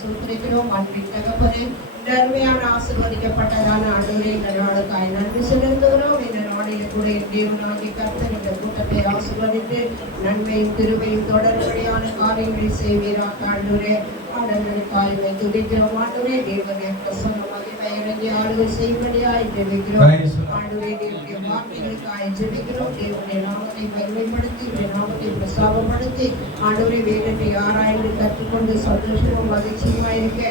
சூத்திரிக்கிறோம். அன்பின் தகப்பனே, இந்த அருமையான ஆசீர்வதிக்கப்பட்டதான ஆண்டவரே, இந்த நாளுக்காய் நன்றி செலுத்துகிறோம். இந்த நாளில் கூட என் தேவனாகிய கர்த்தர் இந்த கூட்டத்தை ஆசீர்வதித்து நன்மையும் கிருபையும் தொடர்படியான காரியங்களை செய்வீராக. ஆண்டவரே, ஆண்டவருக்காய் துதிக்கிறோம். ஆண்டவரே, தேவனை பிரசன்னமாக இறங்கி ஆளுகை செய்யும்படியாய் ஜெபிக்கிறோம். ஆண்டவரே, தேவனுடைய வார்த்தைகளுக்காய் ஜெபிக்கிறோம். தேவனுடைய நாமத்தை மகிமைப்படுத்தி நாமத்தை பிரசாபப்படுத்தி ஆண்டவரே வேதத்தை ஆராய்ந்து கற்றுக்கொண்டு சந்தோஷமும் மகிழ்ச்சியுமா இருக்க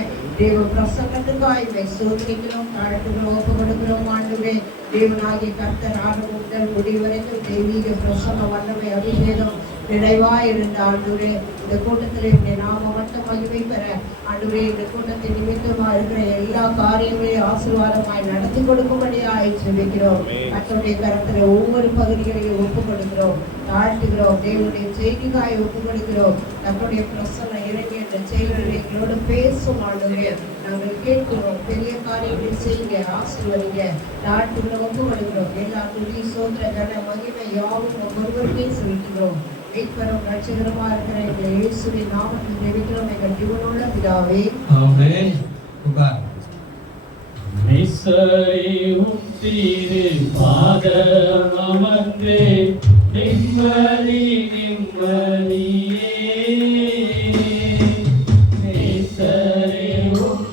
தேவ பிரசன்னத்துக்காய் சோதனைக்கிறோம், தாழ்த்துகிறோம், ஒப்பு கொடுக்கிறோம். ஆண்டவரே, தேவனாகிய கர்த்தர் ஆரம்பம் முதல் முடிவு வரைக்கும் தெய்வீக பிரசன்ன வல்லமை அபிஷேகம் நிறைவாய் இருந்த ஆண்டவரே, இந்த கூட்டத்தில் என்னுடைய நாம மட்டும் மகிமை பெற ஆண்டவரே, இந்த கூட்டத்தின் நிமித்தமா இருக்கிற எல்லா காரியங்களையும் ஆசீர்வாதமாய் நடத்தி கொடுக்கும்படியாய் ஜெபிக்கிறோம். கர்த்தருடைய கரத்துல ஒவ்வொரு பகுதிகளையும் ஒப்பு கொடுக்கிறோம், தாழ்த்துகிறோம். தேவனுடைய செய்திக்காய் ஒப்பு கொடுக்கிறோம். தன்னுடைய பிரசன்ன இறங்கி என்ற செய்திகளை எங்களோடு பேசும் ஆண்டவரே, நாங்கள் கேட்கிறோம். பெரிய காரியங்களை செய்யுங்க, ஆசீர்வதிங்க, தாழ்த்துகிறோம், ஒப்பு கொடுக்கிறோம். எல்லா துதி சோதர கன மகிமை யாவும் ஒவ்வொருவருக்கே செலுத்துகிறோம். மீட்பரும் ரட்சகருமா இருக்கிற எங்கள் இயேசுவின் நாமத்தில் ஜெபிக்கிறோம் எங்கள் ஜீவனுள்ள பிதாவே, ஆமென். திரு பாதம் அமர்ந்து நிம்மதி நிம்மதியே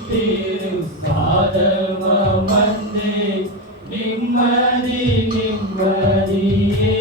திரு பாதம் அமர்ந்து நிம்மதி நிம்மதியே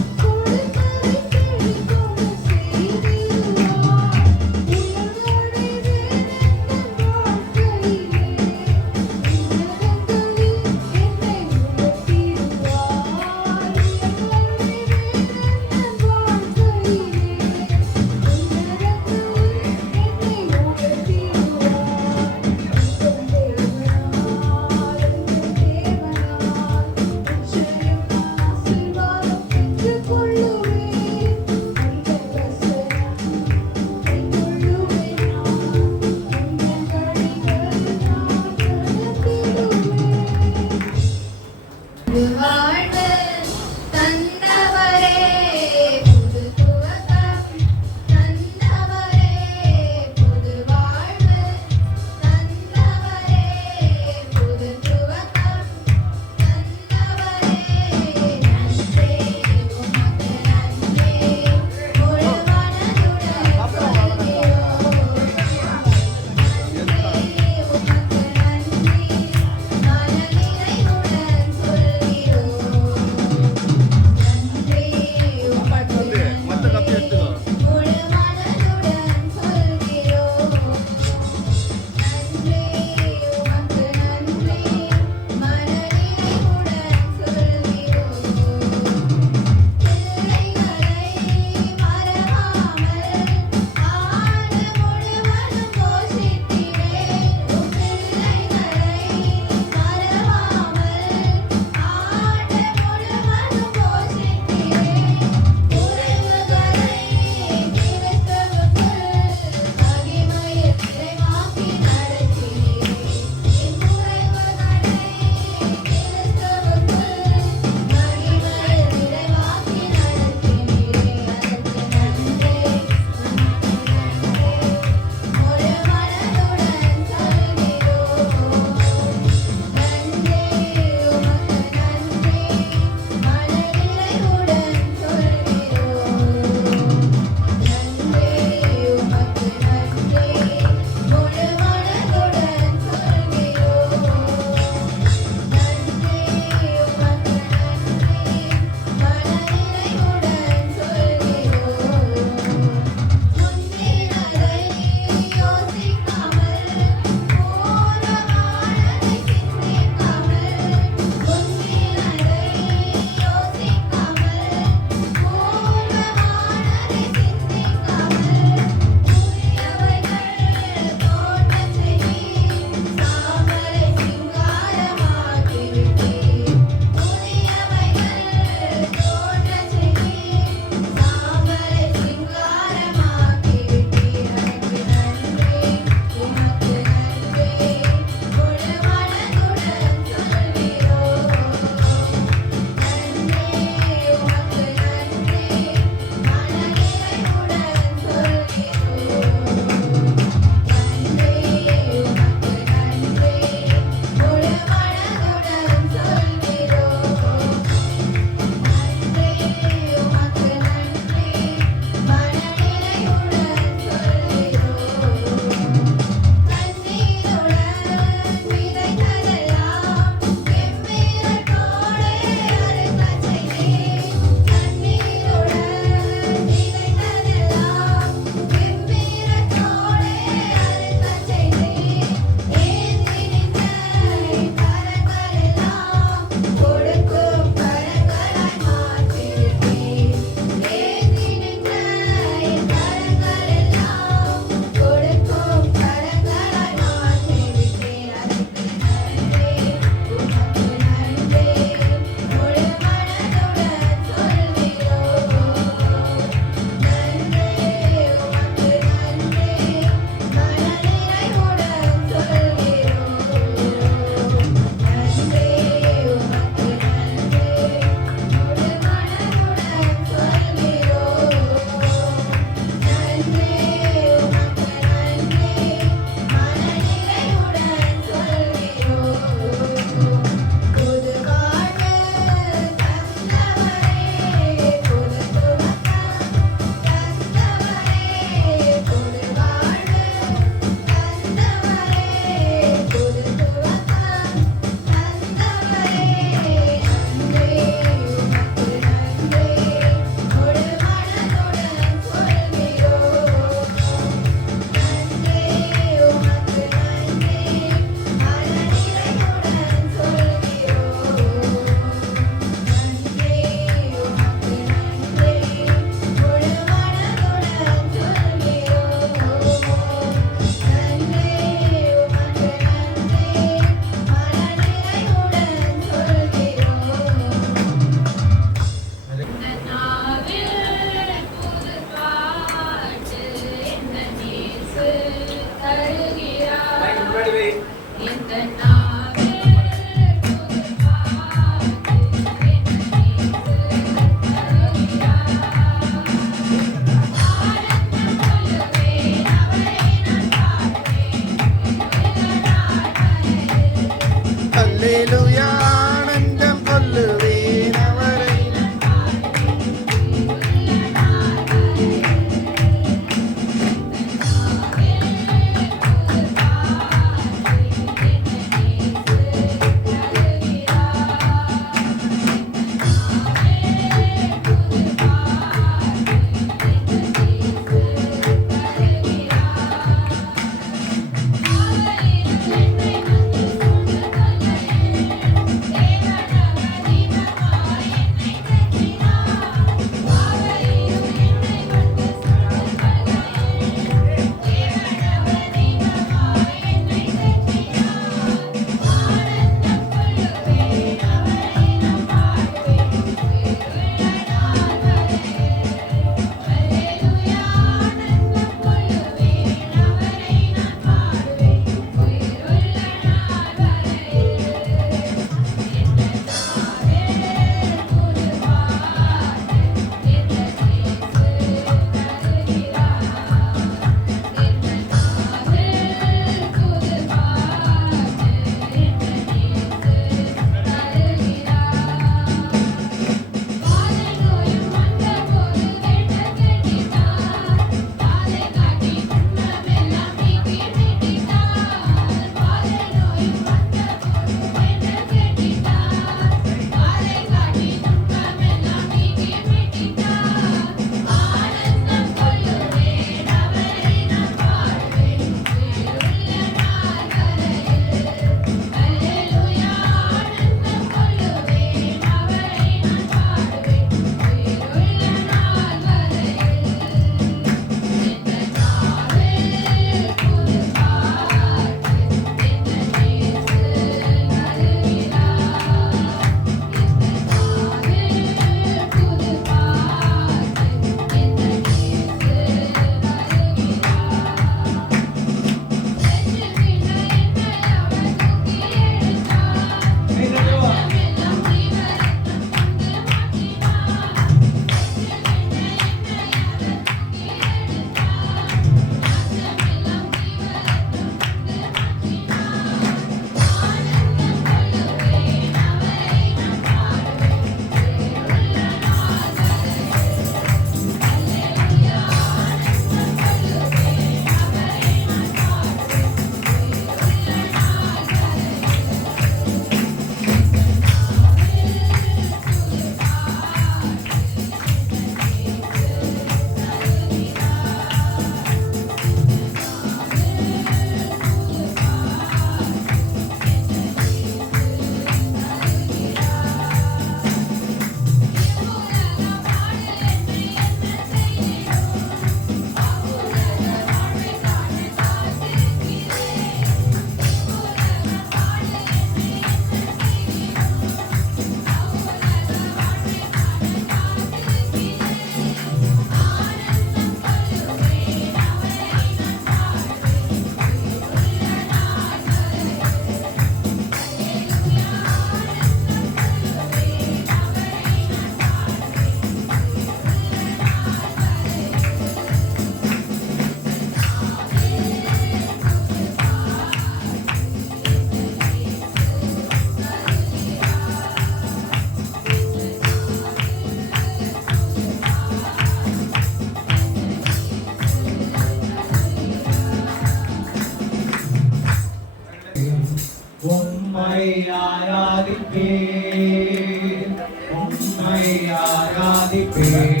ஆராதிப்பேன்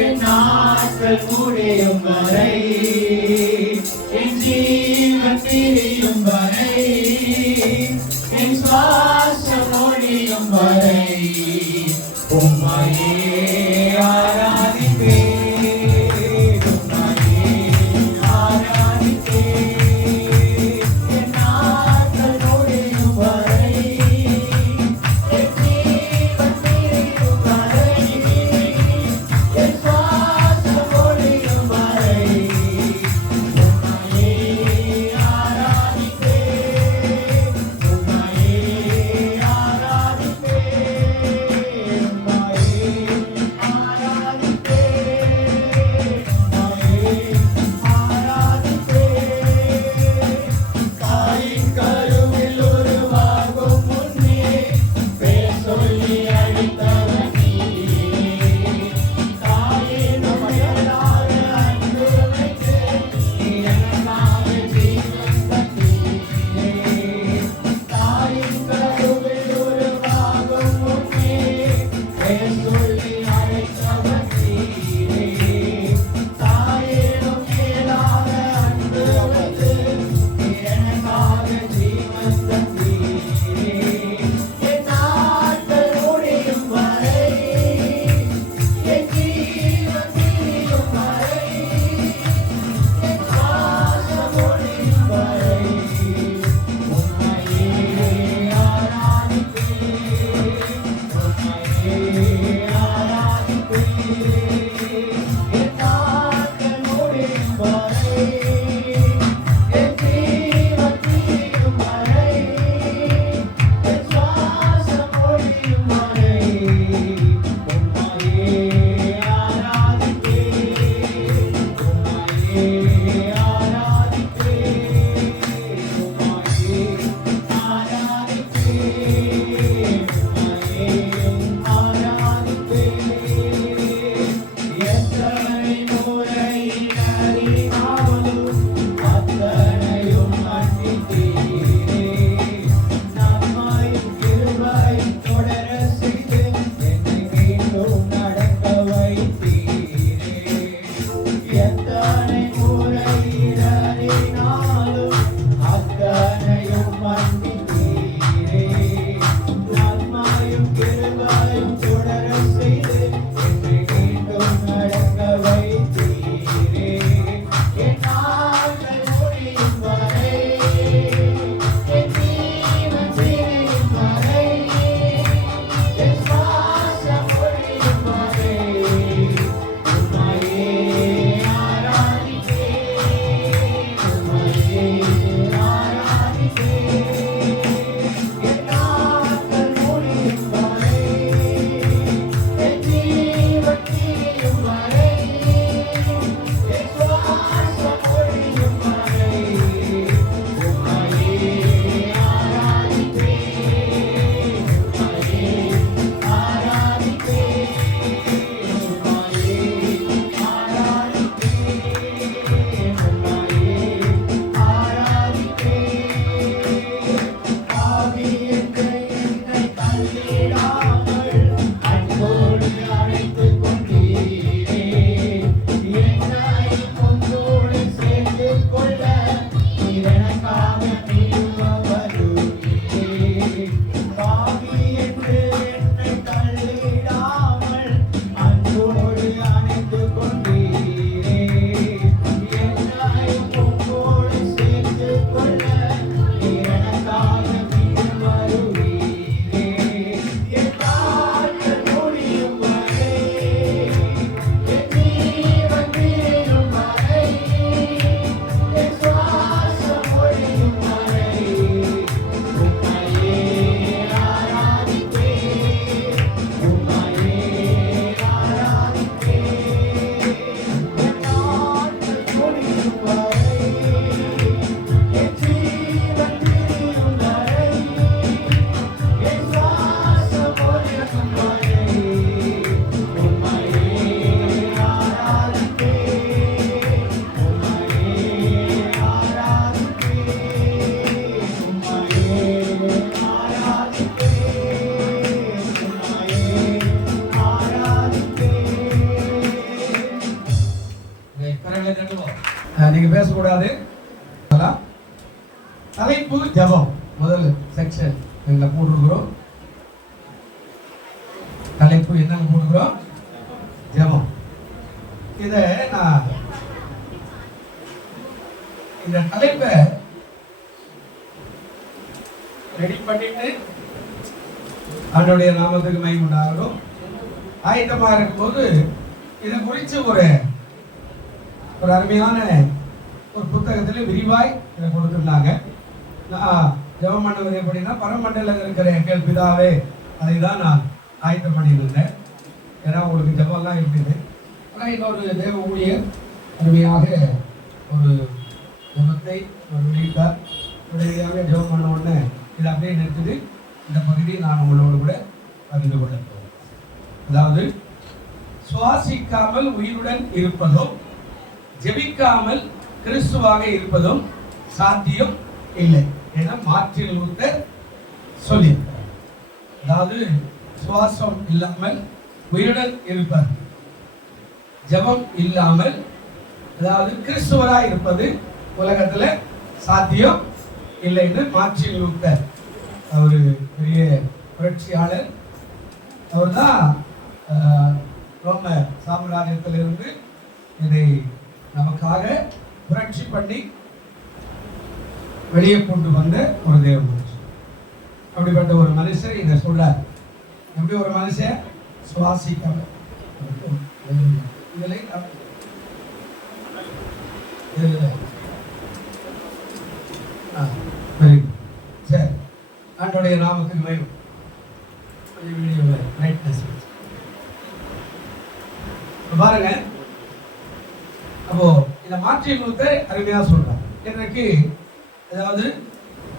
என் நாட்கள் முடியும் வரை என் ஜீவன் பிரியும் வரை என் சுவாசம் முடியும் வரை உம்மையே ஆராதிப்பேன் உம்மையே ஆராதிப்பேன் என் நாட்கள் முடியும் வரை என் ஜீவன் பிரியும் வரை என் சுவாசம் முடியும் வரை உம்மையே ஆராதிப்பேன் உம்மையே ஆராதிப்பேன் உம்மையே ஆராதிப்பேன் தாயின் கருவில் உருவாகும் முன்னே பேர் சொல்லி அழைத்தவன் நீயே தாயின் மேலாக அன்பு வைத்து நீ எனக்காக ஜீவன் தந்தீரே தாயின் கருவில் உருவாகும் முன்னே பேர் சொல்லி அழைத்தவன் நீயே தாயினும் மேலாக அன்பு வைத்து நீ எனக்காக ஜீவன் தந்தீரே என் நாட்கள் முடியும் வரை என் ஜீவன் பிரியும் வரை என் சுவாசம் முடியும் வரை உம்மையே ஆராதிப்பேன் உம்மையே ஆராதிப்பேன் என் நாட்கள் முடியும் வரை என் ஜீவன் பிரியும் வரை என் சுவாசம் முடியும் வரை உம்மையே ஆராதிப்பேன் உம்மையே ஆராதிப்பேன் உம்மையே ஆராதிப்பேன் உம்மையே ஆராதிப்பேன் கூடாது. தலைப்பு ஜெபம். முதல் செக்ஷன் என்ன போட்டுருக்கிறோம்? தலைப்பு என்ன போட்டுக்கிறோம்? ஜெபம். இதை நான் இந்த தலைப்பை ரெடி பண்ணிட்டு அவனுடைய நாமத்துக்கு மகிமை உண்டாகணும். ஆயத்தமா இருக்கும்போது இதை குறித்து ஒரு அருமையான ஒரு புத்தகத்தில் விரிவாய் இதை கொடுத்துருந்தாங்க. நான் ஜெபம் பண்ணுவது எப்படின்னா, பரமண்டலம் இருக்கிற எங்கள் பிதாவே, அதை தான் நான் ஆயத்தம் பண்ணியிருந்தேன். ஏன்னா உங்களுக்கு ஜெபம்லாம் இருக்குது. ஆனால் இன்னொரு தேவ ஊழியர் அருமையாக ஒரு ஜெபத்தை ஒரு வெளியிட்டார். உடனடியாக ஜெபம் பண்ண உடனே இதை அப்படியே நிறுத்திட்டு இந்த பகுதியை நான் உங்களோடு கூட பகிர்ந்து கொள்ள போகிறேன். அதாவது, சுவாசிக்காமல் உயிருடன் இருப்பதும் ஜெபிக்காமல் கிறிஸ்துவாக இருப்பதும் சாத்தியம் இல்லை என மார்ட்டின் லூத்தர் சொல்லியிருக்கிறார். அதாவது, சுவாசம் இல்லாமல் உயிருடன் இருப்பது, ஜெபம் இல்லாமல், அதாவது கிறிஸ்துவராக இருப்பது உலகத்துல சாத்தியம் இல்லைன்னு மார்ட்டின் லூத்தர், ஒரு பெரிய புரட்சியாளர், அவர் தான் ரோம சாம்ராஜ்யத்திலிருந்து இதை நமக்காக புரட்சி பண்ணி வெளியே கொண்டு வந்த ஒரு தேவ மனுஷன். அப்படிப்பட்ட ஒரு மனுஷர் இங்க சொல்றார். எப்படி ஒரு மனுஷன்? சுவாசிக்காம சரி, ஆண்டோடைய நாமத்துக்கு மகிமை. பாருங்க, அப்போ இதை மார்ட்டின் லூத்தர் அருமையா சொல்றார். இன்றைக்கு அதாவது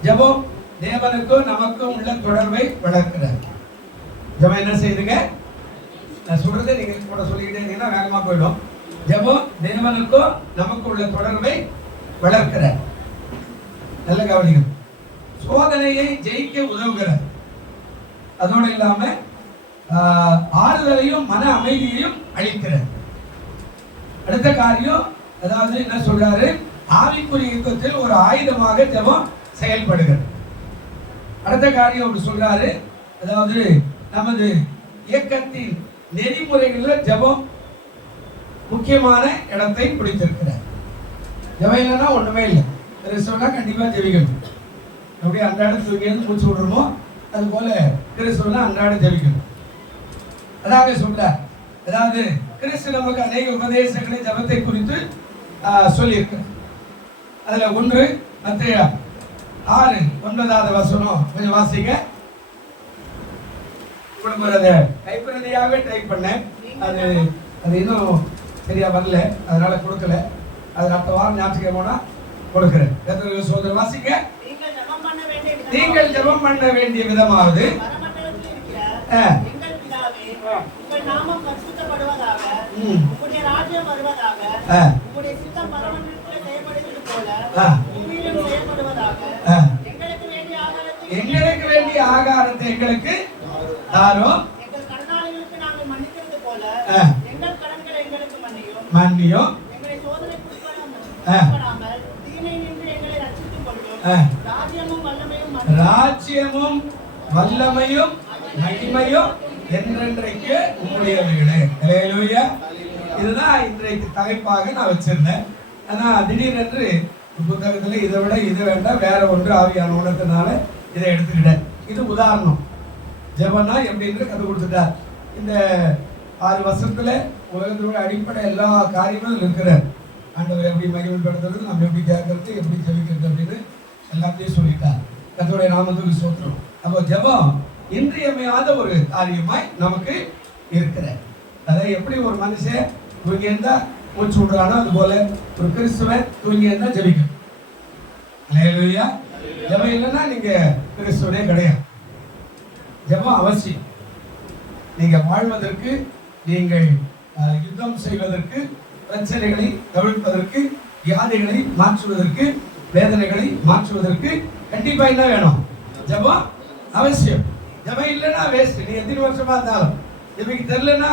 ஜெபம் தேவனுக்கும் நமக்கும் உள்ள தொடர்பை வளர்க்கிறார். ஜெபம் என்ன செய்யுதுங்க? நான் சொல்றதை நீங்க கூட சொல்லிக்கிட்டே இருந்தீங்கன்னா வேகமா போயிடும். ஜெபம் தேவனுக்கும் நமக்கு உள்ள தொடர்பை வளர்க்கிறார். நல்ல கவனிங்க. சோதனையை ஜெயிக்க உதவுகிறார். அதோடு இல்லாம ஆறுதலையும் மன அமைதியையும் அளிக்கிறார். அடுத்த காரியம், அதாவது என்ன சொல்றாரு? ஆவிக்குரிய யுத்தத்தில் ஒரு ஆயுதமாக ஜெபம் செயல்படுகிறது. அடுத்த காரியம் அப்படி சொல்றாரு, அதாவது நமது இயக்கத்தின் நெறிமுறைகளில் ஜெபம் முக்கியமான இடத்தை பிடித்திருக்கிறார். ஜெபம் இல்லைன்னா ஒண்ணுமே இல்லை. கிறிஸ்துவனா கண்டிப்பா ஜெபிக்கணும். அப்படியே அன்றாட தூங்கியது மூச்சு விடுறோமோ அது போல கிறிஸ்துவனா அன்றாட ஜெபிக்கணும். அதாக சொல்றார். அதாவது கிறிஸ்து நமக்கு அநேக உபதேசங்களை ஜெபத்தை குறித்து சொல்லியிருக்கிறார். அதுல ஒன்று மத்தேயு 6:9 வசனம் கொஞ்சம் வாசிங்க. உங்களுக்கு கைப்பிரதியாக டைப் பண்ணேன். அது இன்னும் சரியா வரல, அதனால கொடுக்கல. அது அடுத்த வாரம் ஞாயிற்றுக்கிழமை கொடுக்கிறேன். எத்தனை சோதனை வாசிங்க. நீங்கள் ஜெபம் பண்ண வேண்டிய விதமாவது உங்கள் நாமம் பரிசுத்தப்படுவதாக, உம்முடைய ராஜ்யம் வருவதாக, உம்முடைய சித்தம் பரமண்டலத்திலே செய்யப்படுகிறது போல பூமியிலும் செய்யப்படுவதாக, எங்களுக்கு வேண்டிய ஆகாரத்தை எங்களுக்கு தாரும், எங்கள் கடனாளிகளுக்கு நாங்கள் மன்னிக்கிறது போல எங்கள் கடன்களை எங்களுக்கு மன்னியும், எங்களை சோதனைக்குட்படாமல் தீமை நின்று எங்களை ரட்சித்துக் கொள்ளும். ராஜ்யமும் வல்லமையும் மகிமையும் என்றென்றைக்கு உங்களுடையவைகளே. ஹல்லேலூயா. இதுதான் இன்றைக்கு தலைப்பாக நான் வச்சிருந்தேன். ஆனா திடீரென்று புத்தகத்துல இதை விட இது வேண்டாம், வேற ஒன்று ஆவியான உணர்த்தினால இதை எடுத்துக்கிட்டேன். இது உதாரணம். ஜெபம்னா எப்படின்னு கற்றுக் கொடுத்துட்டார். இந்த 6 வருஷத்துல உலகத்தோட அடிப்படை எல்லா காரியமும் இருக்கிறார். ஆண்டவர் எப்படி மகிமைப்படுத்துறது, நம்ம எப்படி கேட்கறது, எப்படி ஜெபிக்கிறது அப்படின்னு எல்லாத்தையும் சொல்லிட்டார். கர்த்தருடைய நாமத்துக்கு ஸ்தோத்திரம். அப்போ ஜெபம் இன்றியமையாத ஒரு காரியமாய் நமக்கு இருக்கிற. அதை எப்படி ஒரு மனுஷன் தூங்கி இருந்தா மூச்சு விடுறானோ அது போல ஒரு கிறிஸ்துவன் தூங்கி இருந்தா ஜெபிக்கும். ஹல்லேலூயா. ஜெபம் இல்லைன்னா நீங்க கிறிஸ்துவனே கிடையாது. ஜெபம் அவசியம். நீங்க வாழ்வதற்கு, நீங்கள் யுத்தம் செய்வதற்கு, பிரச்சனைகளை தவிர்ப்பதற்கு, வியாதிகளை மாற்றுவதற்கு, வேதனைகளை மாற்றுவதற்கு கண்டிப்பா என்ன வேணும்? ஜெபம் அவசியம். ஜெபம் இல்லைன்னா வேஸ்ட். நீ எத்தனை வருஷமா இருந்தாலும் ஜெபிக்க தெரியலன்னா,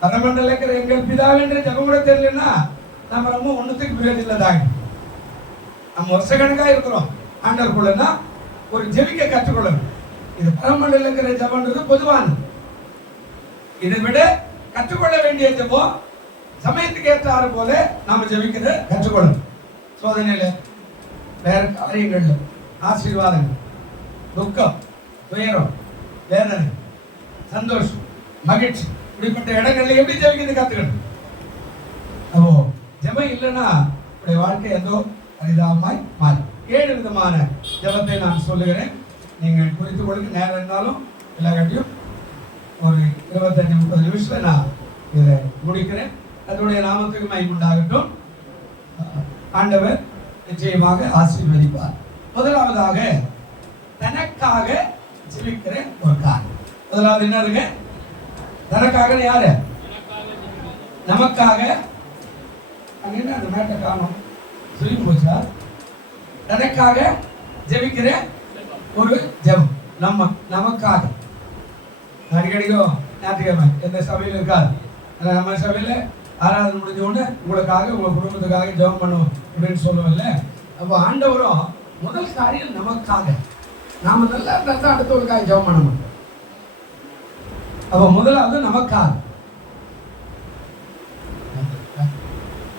பரமண்டல இருக்கிற எங்கள் பிதாவென்ற ஜெபம் கூட தெரியலன்னா நம்ம ரொம்ப ஒண்ணுத்துக்கு பிரயோஜனம் இல்லதாகும். நம்ம வருஷக்கணக்காக இருக்கிறோம் ஆண்டவருக்குள்ளனா ஒரு ஜெபிக்க கற்றுக்கொள்ளணும். இது பரமண்டல இருக்கிற ஜெபம்ன்றது பொதுவானது. இதை விட கற்றுக்கொள்ள வேண்டிய ஜெபம் சமயத்துக்கு ஏற்றாறு போல நாம ஜெபிக்கிறத கற்றுக்கொள்ளணும். சோதனையில, வேற காரியங்கள்ல, ஆசீர்வாதங்கள், துக்கம், துயரம், வேதனை, சந்தோஷம், மகிழ்ச்சி, இப்படிப்பட்ட இடங்கள்ல எப்படி ஜெபிக்கிறது கத்துக்கணும். அப்போ ஜெபம் இல்லைன்னா உடைய வாழ்க்கை ஏதோ பரிதாபமாய் மாறி. 7 விதமான ஜெபத்தை நான் சொல்லுகிறேன். நீங்கள் குறித்து கொடுக்க நேரம் இருந்தாலும் எல்லாத்தையும் ஒரு 25-30 நிமிஷத்துல நான் இதை முடிக்கிறேன். அதனுடைய நாமத்துக்கு மகிமை உண்டாகட்டும். ஆண்டவர் நிச்சயமாக ஆசீர்வதிப்பார். முதலாவதாக தனக்காக ஜெபிக்கிற ஒரு காரியம். முதலாவது என்னதுங்க? தனக்காக யாரு? நமக்காக. அங்க அந்த மேட்டை காணும் சொல்லி போச்சா? தனக்காக ஜெபிக்கிற ஒரு ஜெபம். நமக்காக அடிக்கடிக்கும் ஞாயிற்றுக்கிழமை எந்த சபையிலும் இருக்காது. நம்ம சபையில ஆராதனை முடிஞ்ச உடனே உங்களுக்காக உங்க குடும்பத்துக்காக ஜெபம் பண்ணுவோம் அப்படின்னு சொல்லுவோம்ல. அப்போ ஆண்டவரும் முதல் காரியம் நமக்காக. நாம நல்லா இருந்தா அடுத்தவர்களுக்காக ஜெபம் பண்ண மாட்டோம். அப்போ முதலாவது நமக்காக.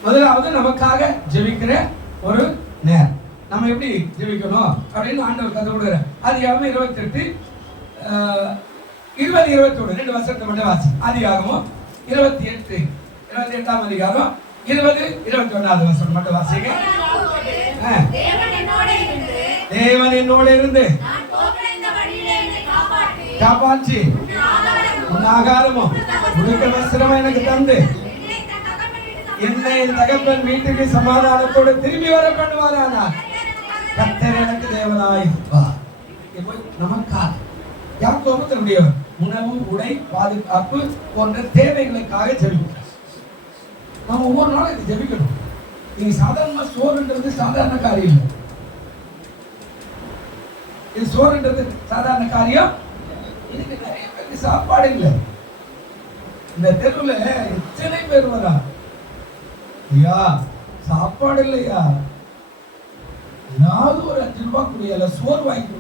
முதலாவது நமக்காக ஜெபிக்கிற ஒரு நேரம். நம்ம எப்படி ஜெபிக்கணும் அப்படின்னு ஆண்டவர் கற்றுக் கொடுக்குற. ஆதியாகமம் 28 20 21 2 வசனத்தை மட்டும் வாசி. ஆதியாகமம் 28ஆம் அதிகாரம் 20 21 வசனம் மட்டும் வாசிங்க. தேவன் என்னோட இருந்து காப்பாற்றி உன் ஆகாரமும் உடுக்க வஸ்திரமும் எனக்கு தந்து என்னை தகப்பன் வீட்டுக்கு சமாதானத்தோடு திரும்பி வர பண்ணுவாரானால் கர்த்தர் எனக்கு தேவனாயிருப்பார். நமக்காக யாக்கோபு தன்னுடைய உணவு, உடை, பாதுகாப்பு போன்ற தேவைகளுக்காக ஜெபிக்கிறார். நம்ம ஒவ்வொரு நாளும் இது ஜெபிக்கணும். இது சாதாரண சோறுன்றது சாதாரண காரியம் இல்லை. இது சோறுன்றது சாதாரண காரியம். இதுக்கு நிறைய பேருக்கு சாப்பாடு இல்லை. இந்த தெருவில் எத்தனை பேர் வரா, ஐயா சாப்பாடு இல்லையா, ஏதாவது ஒரு 5 ரூபாய் குடியல சோறு வாங்கி.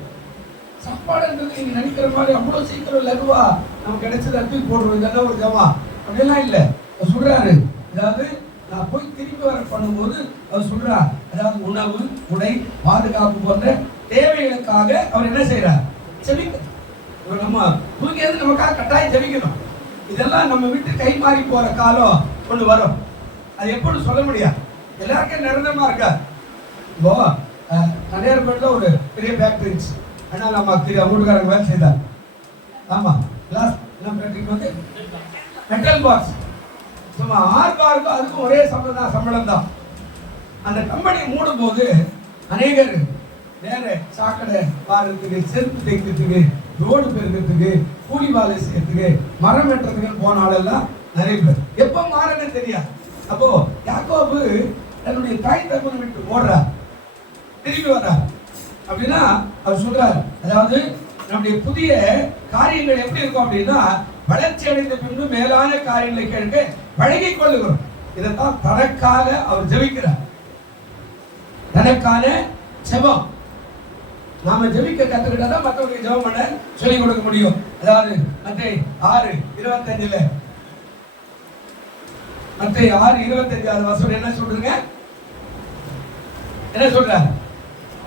சாப்பாடுன்றது நீங்க நினைக்கிற மாதிரி அவ்வளவு சீக்கிரம் லகுவா நமக்கு கிடைச்சது தூக்கி போடுறோம். இதெல்லாம் ஒரு ஜமா அப்படியெல்லாம் இல்லை. அவர் சொல்றாரு, அதாவது நான் போய் திரும்பி வர பண்ணும்போது அவர் சொல்றார், அதாவது உணவு, உடை, பாதுகாப்பு போன்ற தேவைகளுக்காக அவர் என்ன செய்யறார்? ஜெபிக்க. நம்ம தூங்கியது நமக்காக கட்டாயம் ஜெபிக்கணும். இதெல்லாம் நம்ம விட்டு கை மாறி போற காலம் ஒன்று வரும். அது எப்படி சொல்ல முடியாது. எல்லாருக்கும் நிரந்தரமா இருக்காது. இப்போ தனியார்பேட்டில் ஒரு பெரிய ஃபேக்டரி இருந்துச்சு. ஆனால் நம்ம வீட்டுக்காரங்க வேலை செய்தார். ஆமா, லாஸ்ட் என்ன ஃபேக்டரிக்கு வந்து மெட்டல் பாக்ஸ். சும்மா 6 பாருக்கும் அதுக்கும் ஒரே சம்பளம் தான். அந்த கம்பெனி மூடும் போது அநேகர் வேற சாக்கடை வாரத்துக்கு, செருப்பு தைக்கிறதுக்கு, ரோடு பெருக்கிறதுக்கு, கூலி வேலை செய்யறதுக்கு, மரம் வெட்டுறதுக்கு போன ஆளெல்லாம் நிறைய பேர். எப்போ மாறன்னு தெரியாது. அப்போ யாக்கோபு தன்னுடைய தாய் தகப்பனை விட்டு ஓடுறார், திரும்பி வர்றார். அப்படின்னா அவர் சொல்றார், அதாவது நம்முடைய புதிய காரியங்கள் எப்படி இருக்கும் அப்படின்னா, வளர்ச்சி அடைந்த பின்பு மேலான காரியங்களை கேட்க பழகிக் கொள்ளுகிறோம். இதைத்தான் தனக்காக அவர் ஜெபிக்கிறார். தனக்கான ஜெபம். நாம ஜெபிக்க கத்துக்கிட்டா மற்றவங்களுக்கு ஜெபம் பண்ண சொல்லிக் கொடுக்க முடியும். அதாவது மத்தேயு 6:25 மத்தேயு 6:25 வசனம் என்ன சொல்றீங்க? என்ன சொல்றாரு?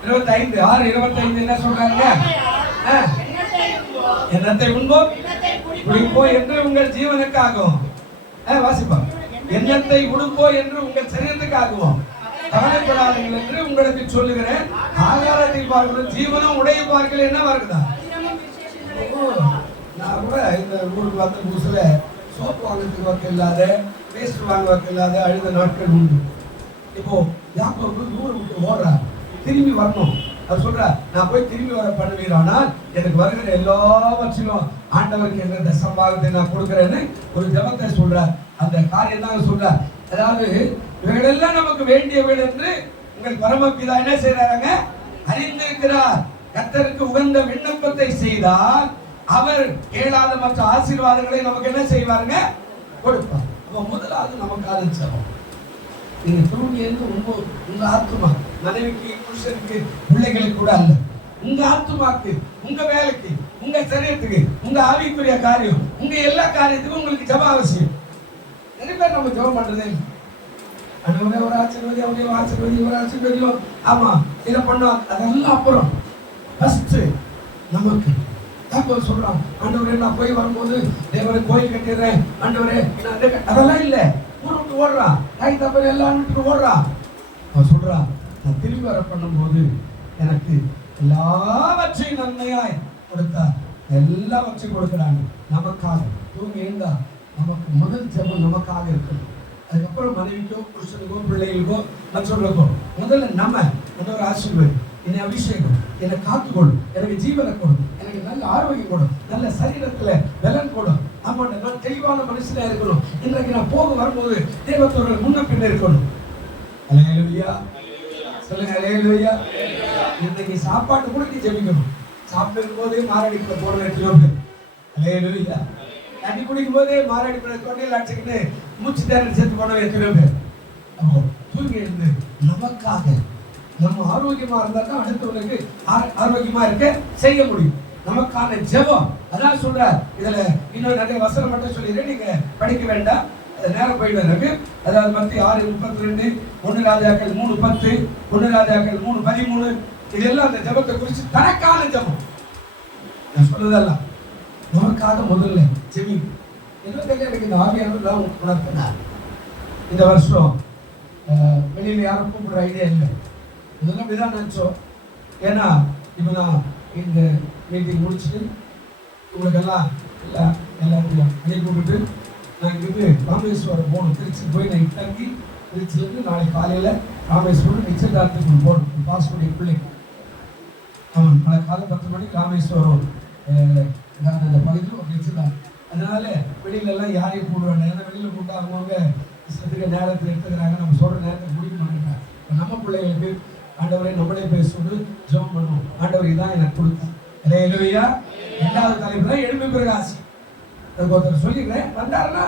25 6:25 என்ன சொல்றாங்க? என்னத்தை உண்போம் குடிப்போம் என்று உங்கள் ஜீவனுக்காகவும், வாசிப்போம், என்னத்தை உடுப்போ என்று உங்கள் சரீரத்துக்காகவும் கவலைப்படாதீர்கள் என்று உங்களுக்கு சொல்லுகிறேன். ஆகாரத்தை பார்க்கணும், ஜீவனும் உடைய பார்க்கல என்ன வருதா? நான் கூட இந்த ஊருக்கு வந்த புதுசுல சோப்பு வாங்கிறதுக்கு வக்க இல்லாத, பேஸ்ட் வாங்க வக்க இல்லாத அழுத நாட்கள் உண்டு. இப்போ யாக்கோபு ஊரை விட்டு ஓடுறார், திரும்பி வரணும். அவர் சொல்றார், நான் போய் திரும்பி வர பண்ணுவீரானால் எனக்கு வருகிற எல்லாவற்றிலும் ஆண்டவருக்கு என்ற தசம்பாகத்தை நான் கொடுக்கிறேன்னு ஒரு ஜெபத்தை சொல்றார். அந்த காரியம் தான் சொல்றார். அதாவது இவைகளெல்லாம் நமக்கு வேண்டியவர்கள் என்று உங்கள் பரமபிதா என்ன செய்யறாங்க? அறிந்திருக்கிறார். கர்த்தருக்கு உகந்த விண்ணப்பத்தை செய்தால் அவர் கேளாத மற்ற ஆசீர்வாதங்களை நமக்கு என்ன செய்வாருங்க? கொடுப்பார். அப்ப முதலாவது நமக்கு ஆரம்பிச்சோம். நீங்க தூங்கி இருந்து உங்க ஆத்மா மனைவிக்கு, புருஷனுக்கு, பிள்ளைகளுக்கு கூட அல்ல. உங்க ஆத்துமாக்கு, உங்க வேலைக்கு, உங்க சரீரத்துக்கு, உங்க ஆவிக்குரிய காரியம், உங்க எல்லா காரியத்துக்கும் உங்களுக்கு ஜெபம் அவசியம். நிறைய பேர் நம்ம ஜெபம் பண்றதே இல்லை. ஆண்டவரே ஒரு ஆசீர்வாதி, அவரே ஒரு ஆசீர்வாதி, ஒரு ஆசீர்வாதியும் ஆமா இதை பண்ணுவாங்க. அதெல்லாம் அப்புறம் ஃபர்ஸ்ட் நமக்கு அப்போ சொல்றான், ஆண்டவரே நான் போய் வரும்போது தேவரை கோயில் கட்டிடுறேன், ஆண்டவரே அதெல்லாம் இல்லை. ஊர் விட்டு ஓடுறான், தாய் தப்பரை எல்லாம் விட்டு ஓடுறான். அவன் சொல்றான், நான் திரும்பி வர பண்ணும்போது எனக்கு எல்லாவற்றையும் நன்மையாய் கொடுத்தார். எல்லாவற்றையும் கொடுக்குறாங்க நமக்காக. தூங்கி இருந்தா நமக்கு முதல் ஜெபம் நமக்காக இருக்கணும். அதுக்கப்புறம் மனைவிக்கோ, புருஷனுக்கோ, பிள்ளைகளுக்கோ, மற்றவர்களுக்கோ முதல்ல நம்ம ஒரு ஆசீர்வாதம், என்னை அபிஷேகம், என்னை காத்துக்கொள்ளும், எனக்கு ஜீவனை கொடும், எனக்கு நல்ல ஆரோக்கியம் கொடும், நல்ல சரீரத்துல பலன் கொடும். ஆமாண்ட நான் தெளிவான மனுஷனா இருக்கணும். இன்றைக்கு நான் போக வரும்போது தேவத்தோர்கள் முன்ன பின்ன இருக்கணும். அல்லேலூயா சொல்லுங்க, அல்லேலூயா. இன்னைக்கு சாப்பாட்டு கூட நீ ஜெபிக்கணும். சாப்பிடும் போதே மாரடிப்புல போன எத்தனையோ பேர். அல்லேலூயா. தண்ணி குடிக்கும் போதே மாரடிப்புல தொண்டையில் அடிச்சுக்கிட்டு மூச்சு தேர்ந்து சேர்த்து போனவங்க எத்தனையோ பேர். அப்போ தூங்கி இருந்து நமக்காக நம்ம ஆரோக்கியமா இருந்தா தான் அடுத்தவங்களுக்கு ஆரோக்கியமா இருக்க செய்ய முடியும். நமக்கான ஜெபம் அதான் சொல்றார். இதுல இன்னொரு நிறைய வசனம் மட்டும் சொல்லிடுறேன், நீங்க படிக்க வேண்டாம், நேரம் போயிடுறது. அதாவது மத்திய 6:32, 1 ராஜாக்கள் 3:10, 1 ராஜாக்கள் 3:13, இதெல்லாம் அந்த ஜெபத்தை குறித்து தனக்கான ஜெபம். நான் சொல்றதெல்லாம் நமக்காக முதல்ல ஜெபி. இன்னும் எனக்கு இந்த ஆவியானவர் உணர்த்தினார். இந்த வருஷம் வெளியில யாரும் கூப்பிடுற ஐடியா இல்லை. இதெல்லாம் இப்படிதான் நினைச்சோம். ஏன்னா இப்போ நான் இந்த மீட்டிங் முடிச்சுட்டு உங்களுக்கெல்லாம் எல்லாத்தையும் அனுப்பி விட்டுட்டு நான் இங்கிருந்து ராமேஸ்வரம் போகணும். திருச்சி போய் நான் தங்கி திருச்சியிலேருந்து நாளைக்கு காலையில் ராமேஸ்வரம் நிச்சயதார்த்தத்துக்கு போகணும். பாஸ்போர்ட் பிள்ளைங்க அவன் நாளை காலை 10 மணிக்கு ராமேஸ்வரம் அந்த பகுதியில் ஒரு நிச்சயதார்த்தம். அதனால வெளியிலலாம் யாரையும் கூடுவாங்க. ஏன்னா வெளியில் கூட்டா அவங்கவுங்க இஷ்டத்துக்கு நேரத்தை எடுத்துக்கிறாங்க. நம்ம சொல்கிற நேரத்தை முடிக்க மாட்டேங்கிறாங்க. நம்ம பிள்ளைகளுக்கு ஆண்டவரை நம்மளே பேசுவது ஜெபம் பண்ணுவோம். ஆண்டவர் இதான் எனக்கு கொடுத்தேன். அல்லேலூயா. 2வது தலைப்பு எழுப்பி பிரகாசி. அதுக்கு ஒருத்தர் சொல்லிக்கிறேன், வந்தாருன்னா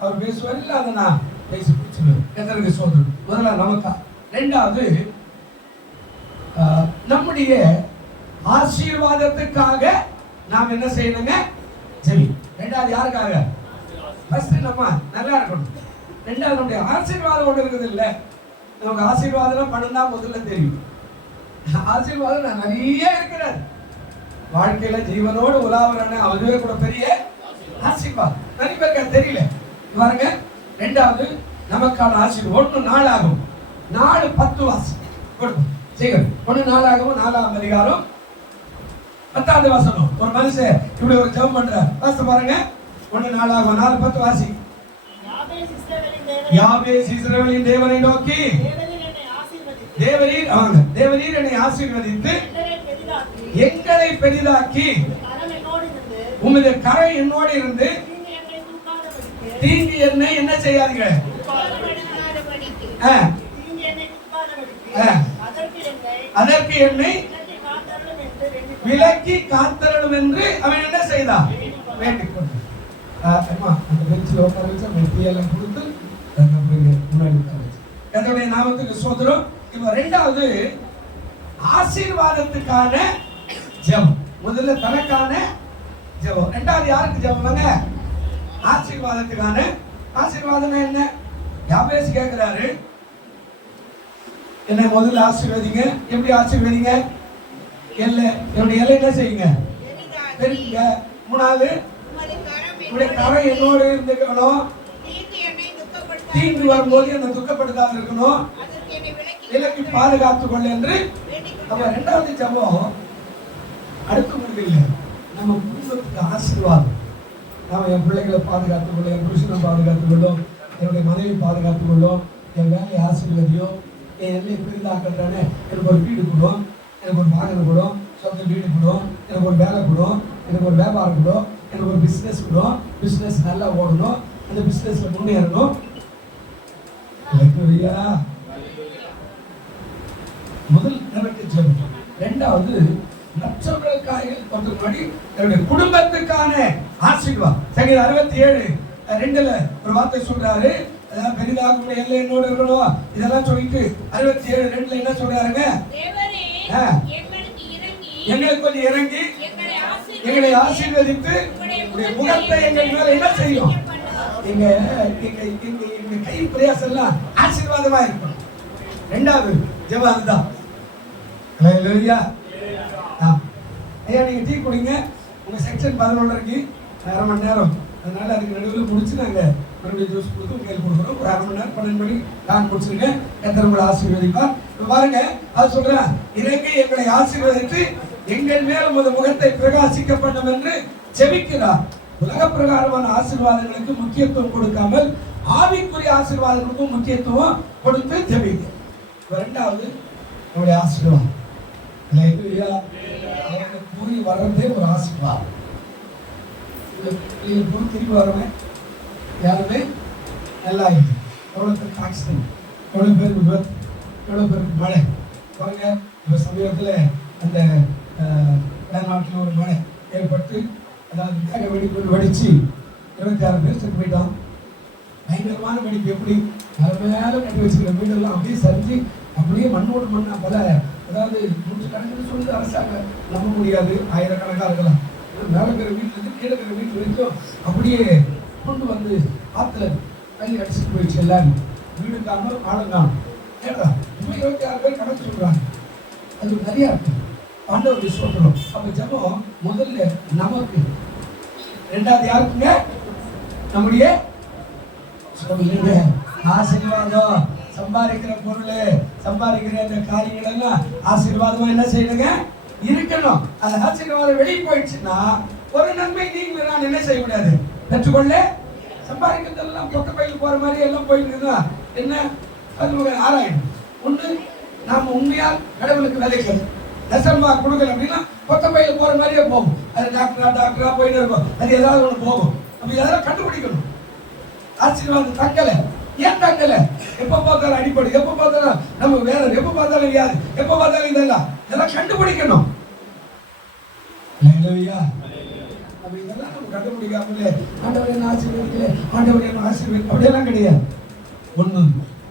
அவர் பேசுவார், இல்லை அதை நான் பேசி பிடிச்சிடுவேன். எத்தனைக்கு சோதனை முதல்ல நமக்கா. 2வது நம்முடைய ஆசீர்வாதத்துக்காக நாம் என்ன செய்யணுங்க? ஜெபி. 2வது யாருக்காக? ஃபர்ஸ்ட் நம்ம நல்லா இருக்கணும். 2வது நம்முடைய ஆசீர்வாதம் ஒன்று இருக்குது இல்லை. நமக்கு ஆசீர்வாதம் பண்ணா முதல்ல தெரியும். ஆசீர்வாதம் நான் நிறைய இருக்கிறேன் வாழ்க்கையில ஜீவனோடு உலாவரான அதுவே கூட பெரிய ஆசீர்வாதம். நிறைய பேருக்கு தெரியல. பாருங்க, 2வது நமக்கான ஆசீர்வாதம் 1 நாளாகும் 4:10 வாசி கொடுக்கும். சரி, 1 நாளாகவும் 4ஆம் அதிகாரம் 10வது வசனம். ஒரு மனுஷன் இப்படி ஒரு ஜெபம் பண்றார். வாசி பாருங்க, 1 நாளாகும் 4:10 வாசி. யாபேஸ் இஸ்ரவேலின் தேவனை நோக்கி, தேவரீர் என்னை ஆசீர்வதித்து எங்களை பெரிதாக்கி உமது கரை என்னோடு இருந்து தீங்கு என்னை என்ன செய்யாதீங்க, அதற்கு என்னை விலக்கி காத்தரணும் என்று அவன் என்ன செய்தான்? வேண்டிக் கொண்டான். அந்த பெஞ்சில் உட்கார வச்சு மெட்டியெல்லாம் கொடுத்து முன்னாடி உட்கார வச்சு என்னுடைய நாமத்துக்கு சோதரம். இப்ப 2வது ஆசீர்வாதத்துக்கான ஜெபம். முதல்ல தனக்கான ஜெபம், 2வது யாருக்கு ஜெபம்? ஆசீர்வாதத்துக்கான. ஆசீர்வாதம் என்ன? யாபேஸ் கேட்கிறாரு, என்ன முதல்ல ஆசீர்வதிங்க. எப்படி ஆசீர்வதிங்க? எல்லை, என்னுடைய எல்லை என்ன செய்யுங்க? தெரியுங்க. 3வது உடைய கரை என்னோடு இருந்துக்கணும். தீங்கு வரும்போது என்னை துக்கப்படுத்தாது இருக்கணும், விலக்கி பாதுகாத்துக் கொள்ள என்று. அப்ப 2வது ஜெபம் அடுத்த முடியல. நம்ம குடும்பத்துக்கு ஆசீர்வாதம். நாம என் பிள்ளைகளை பாதுகாத்துக் கொள்ளும், என் புருஷனை பாதுகாத்துக் கொள்ளும், என்னுடைய மனைவி பாதுகாத்துக் கொள்ளும், என் வேலையை ஆசீர்வதியும், என் எல்லையை பெரிதாக்குறானே, எனக்கு ஒரு வீடு கொடும், எனக்கு ஒரு வாகனம் கொடும், சொந்த வீடு கொடும், எனக்கு ஒரு வேலை கொடும், எனக்கு ஒரு வியாபாரம் கொடும், எனக்கு ஒரு பிசினஸ் கொடும், பிசினஸ் நல்லா ஓடணும், அந்த பிசினஸ்ல முன்னேறணும். முதல் எனக்கு ஜெபம். 2வது மற்றவர்களுக்காக முன்னாடி என்னுடைய குடும்பத்துக்கான ஆசீர்வாதம். சங்கீதம் 67:2 ஒரு வார்த்தை சொல்றாரு, அதான் பெரிதாக எல்லாம் என்னோட இருக்கணும் இதெல்லாம் சொல்லிட்டு 67:2 என்ன சொல்றாருங்க? எங்களுக்கு கொஞ்சம் இறங்கி எங்களை ஆசீர்வதித்து உங்களுடைய முகத்தை எங்கள் மேல என்ன செய்யும்? எங்க கை பிரயாசம் எல்லாம் ஆசீர்வாதமா இருக்கணும். ரெண்டாவது ஜெபம் அதுதான். ஹல்லேலூயா. ஐயா நீங்க டீ குடிங்க. உங்க செக்ஷன் 11:30 அரை மணி நேரம், அதனால அதுக்கு நடுவில் முடிச்சு நாங்க மறுபடியும் ஜூஸ் கொடுத்து கையில் கொடுக்குறோம். ஒரு அரை மணி நேரம் 12 மணி நான் முடிச்சிருங்க. எத்தனை உங்களை ஆசீர்வதிப்பார் பாருங்க. அது சொல்றேன், இறங்கி எங்களை ஆசீர்வதித்து எங்கள் மேல் உமது முகத்தை பிரகாசிக்க பண்ணும் என்று ஜெபிக்கிறார். உலக பிரகாரமான ஆசீர்வாதங்களுக்கு முக்கியத்துவம் கொடுக்காமல் ஆவிக்குரிய ஆசீர்வாதங்களுக்கும் முக்கியத்துவம் கொடுத்து ஜெபிங்க. இரண்டாவது நம்முடைய ஆசீர்வாதம் கூறி வர்றதே ஒரு ஆசீர்வாதம். திருப்பி வரவேன் யாருமே நல்லா இருக்கு. எவ்வளோ பேருக்கு ஆக்சிடென்ட், எவ்வளோ பேருக்கு விபத்து, எவ்வளோ பேருக்கு மழை பாருங்க. இப்போ சமீபத்தில் அந்த நாட்டில் ஒரு மழை ஏற்பட்டு அதாவது மேக வெடிப்பு வெடிச்சு 26 பேர் செத்து போயிட்டான். பயங்கரமான வெடிப்பு. எப்படி மேலே கட்டி வச்சுக்கிற வீடெல்லாம் அப்படியே சரிஞ்சு அப்படியே மண்ணோடு மண்ணா பல, அதாவது 100 கணக்குன்னு சொல்லி அரசாங்கம் நம்ப முடியாது, ஆயிரக்கணக்காக இருக்கலாம். மேலே இருக்கிற வீட்டிலேருந்து கீழே இருக்கிற வீட்டு வரைக்கும் அப்படியே கொண்டு வந்து ஆற்றுல தண்ணி அடிச்சுட்டு போயிடுச்சு. எல்லாரும் வீடு காணும் ஆளும் காணும். கேட்டா இன்னும் 26 பேர் கணக்கு சொல்கிறாங்க. அது நிறையா இருக்கு. ஆண்டவர் சொல்கிறோம். அப்போ ஜெபம் முதல்ல நமக்கு, ரெண்டாவது யாருக்குங்க? நம்முடைய சொல்லுங்க ஆசீர்வாதம். சம்பாதிக்கிற பொருள், சம்பாதிக்கிற இந்த காரியங்கள் எல்லாம் ஆசீர்வாதமா என்ன செய்யணுங்க? இருக்கணும். அந்த ஆசீர்வாதம் வெளியே போயிடுச்சுன்னா ஒரு நன்மை நீங்க நான் என்ன செய்ய முடியாது, பெற்றுக்கொள்ள. சம்பாதிக்கிறதெல்லாம் பொட்ட பையில் போற மாதிரி எல்லாம் போயிருக்குதா என்ன? அது ஆராயணும். ஒன்று நாம உண்மையால் கடவுளுக்கு விதைக்கணும். தசம்பா கொடுக்கல அப்படின்னா பொட்ட பையில் போற மாதிரியே போகும். அது டாக்டரா போயிட்டு இருக்கும். அது ஏதாவது ஒன்று போகும். அப்ப இதெல்லாம் கண்டுபிடிக்கணும். ஆசீர்வாதம் தங்கல. ஏன் தங்கல? எப்ப பார்த்தாலும் அடிப்படை, எப்ப பார்த்தாலும் நம்ம வேற, எப்ப பார்த்தாலும் வியாதி, எப்ப பார்த்தாலும் இதெல்லாம் கண்டுபிடிக்கணும். அப்ப இதெல்லாம் நம்ம கண்டுபிடிக்காமலே ஆண்டவர் என்ன ஆசீர்வதிக்கல, ஆண்டவர் என்ன ஆசீர்வதிக்கல அப்படியெல்லாம் கிடையாது. ஒண்ணு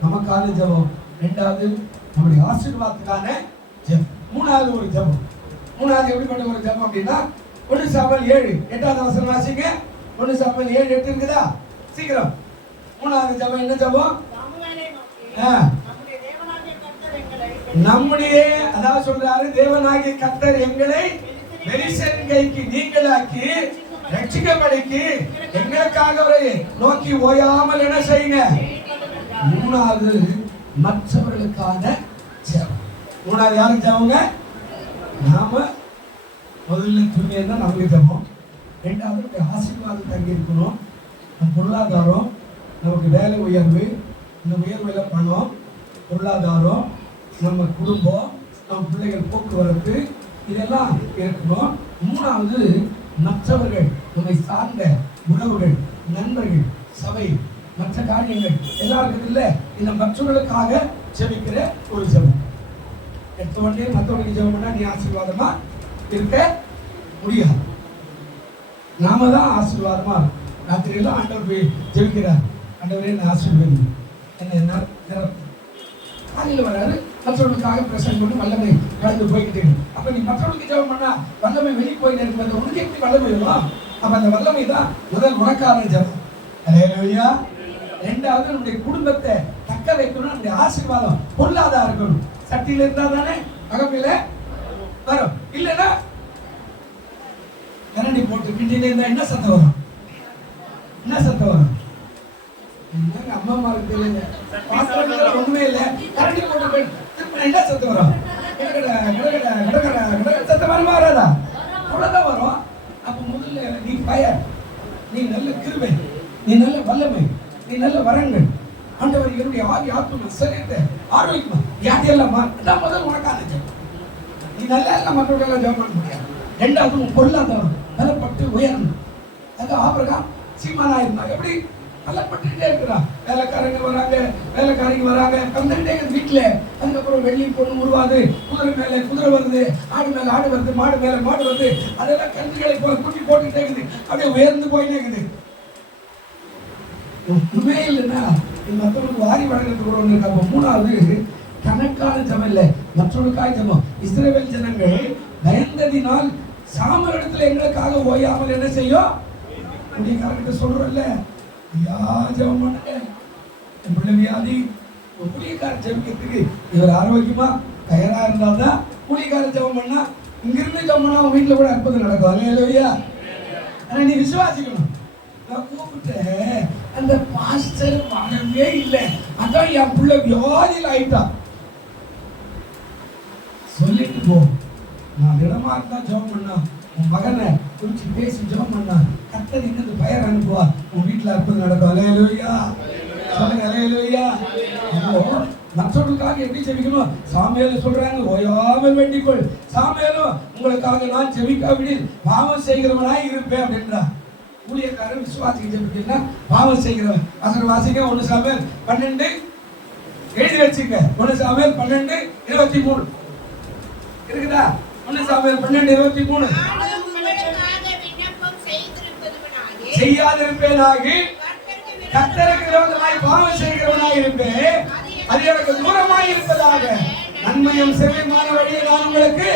நமக்கான ஜெபம், ரெண்டாவது நம்முடைய ஆசீர்வாதத்துக்கான ஜெபம், மூணாவது ஒரு ஜெபம். மூணாவது எப்படிப்பட்ட ஒரு ஜெபம் அப்படின்னா 1 சாமுவேல் 7:8 வாசிங்க. 1 சாமுவேல் 7:8 இருக்குதா? சீக்கிரம். மூணாவது ஜெபம் என்ன ஜெபம்? நம்முடைய, அதாவது சொல்றாரு, தேவனாகிய கர்த்தர் எங்களை பெலிஸ்தரின் கைக்கு நீங்களாக்கி ரட்சிக்கும்படிக்கு எங்களுக்காக அவரை நோக்கி ஓயாமல் என்ன செய்யுங்க. மூணாவது மற்றவர்களுக்கான ஜெபம். மூணாவது யாருக்கு ஜெபங்க? நாம முதல்ல துணியா நமக்கு ஜெபம். ரெண்டாவது ஆசீர்வாதம் தங்கி இருக்கணும். பொருளாதாரம், நமக்கு வேலை உயர்வு, இந்த உயர்வுல பணம், பொருளாதாரம், நம்ம குடும்பம், நம்ம பிள்ளைகள் போக்குவரத்து, இதெல்லாம் இருக்கணும். மூணாவது மற்றவர்கள், நம்மை சார்ந்த உறவுகள், நண்பர்கள், சபை, மற்ற காரியங்கள் எல்லாம் இருக்குது இல்லை. இந்த மற்றவர்களுக்காக ஜெபிக்கிற ஒரு ஜெபம். எடுத்த உடனே மற்றவர்களுக்கு ஜெபம் பண்ணா நீ ஆசீர்வாதமா இருக்க முடியாது. நாம தான் ஆசீர்வாதமா இருக்கும். ராத்திரியெல்லாம் ஆண்டவர் போய் ஜெபிக்கிறார். ஆண்டவரே என்ன ஆசீர்வதி, என்ன காலையில் வராரு, மற்றவர்களுக்காக பிரசங்கம் பண்ணி வல்லமை கடந்து போய்கிட்டு. அப்ப நீ மற்றவர்களுக்கு ஜெபம் பண்ணா வல்லமை வெளியே போயிட்டு இருக்கிறது உனக்கு எப்படி வல்லமை வரும்? அப்ப அந்த வல்லமை தான் முதல் உனக்கான ஜெபம். அல்லேலூயா. ரெண்டாவது நம்முடைய குடும்பத்தை தக்க வைக்கணும். நம்முடைய ஆசீர்வாதம் பொருளாதாரம் இருக்கணும். சட்டியில இருந்தா தானே அகமையில வரும். இல்லைன்னா கரண்டி போட்டு கிண்டில இருந்தா என்ன சத்தம் வரும்? என்ன சத்தம் வரும்? அம்மாமாருக்கு தெரியல, ஒண்ணுமே இல்ல. கரண்டி போட்டு என்ன சத்தம் வரும்? சத்தம் வருமா வராதா? அவ்வளவுதான் வரும். அப்ப முதல்ல நீ பயர், நீ நல்ல கிருபை, நீ நல்ல வல்லமை, நீ நல்ல வரங்கள். ஆண்டவர் என்னுடைய ஆவி ஆத்மா சரீரத்தை ஆரோக்கியமா வியாதியெல்லாம் முதல் உனக்கான ஜெபம். நீ நல்லா எல்லாம் மற்றவர்கள் ஜெபம் பண்ண முடியாது. ரெண்டாவது உன் பொருளாதாரம் பலப்பட்டு உயரணும். அது ஆபிரகாம் சீமானா இருந்தா எப்படி பலப்பட்டுட்டே இருக்கிறான். வேலைக்காரங்க வராங்க தந்துகிட்டே வீட்டுல. அதுக்கப்புறம் வெள்ளி பொண்ணு உருவாது, குதிரை மேல குதிரை வருது, ஆடு மேல ஆடு வருது, மாடு மேல மாடு வருது. அதெல்லாம் கன்றுகளை குட்டி போட்டுக்கிட்டே இருக்குது. அப்படியே உயர்ந்து போயிட்டே இருக்குது. ஒண்ணுமே இல்லைன்னா மற்றவங்களுக்கு வாரி வழங்குறதுக்கு கூட ஒன்று இருக்கு. அப்போ மூணாவது தனக்கான ஜெபம் இல்லை, மற்றவர்களுக்காக ஜெபம். இஸ்ரவேல் ஜனங்கள் பயந்ததினால் சாமுவேல் இடத்துல எங்களுக்காக ஓயாமல் என்ன செய்யும்? ஊழியக்காரர்கிட்ட சொல்றோம்ல, ஐயா ஜெபம் பண்ணுங்க, என் பிள்ளை வியாதி. ஊழியக்காரர் ஜெபிக்கிறதுக்கு இவர் ஆரோக்கியமா தயாரா இருந்தால்தான் ஊழியக்காரர் ஜெபம் பண்ணா, இங்கிருந்து ஜெபம் பண்ணா உங்க வீட்டுல கூட அற்புதம் நடக்கும். அல்லேலூயா. ஆனா நீ விசுவாசிக்கணும். நான் கூப்பிட்டேன், அந்த பாஸ்டர் வரவே இல்லை, அதான் என் பிள்ளை வியாதியில் ஆயிட்டான். சொல்லிட்டு போ, நான் இடமா இருந்தா ஜெபம் பண்ணா, உன் மகனை குறிச்சு பேசி ஜெபம் பண்ணா, கர்த்தர் இங்கிருந்து பெயர் அனுப்புவா, உன் வீட்டுல அற்புதம் நடக்கும். அல்லேலூயா. சொல்லுங்க அல்லேலூயா. மற்றவர்களுக்காக எப்படி ஜெபிக்கணும்? சாமுவேல் சொல்றாங்க, ஓயாமல் வேண்டிக்கொள். சாமுவேலும் உங்களுக்காக நான் ஜெபிக்காவிடில் பாவம் செய்கிறவனாய் இருப்பேன் அப்படின்றா. ஊழியக்காரன் விசுவாசிக்கு ஜெபிக்கணும்னா பாவம் செய்கிறவன். வசனம் வாசிங்க, 1 சாமுவேல் 12 எழுதி வச்சுங்க. 1 சாமுவேல் 12:23 இருக்குதா? 1 சாமுவேல் 12:23 செய்யாதிருப்பேனாகி கர்த்தருக்கு விரோதமாய் பாவம் செய்கிறவனாய் இருப்பேன், அது எனக்கு தூரமாய் இருப்பதாக, நன்மையும் செல்வமான வழியை நான் உங்களுக்கு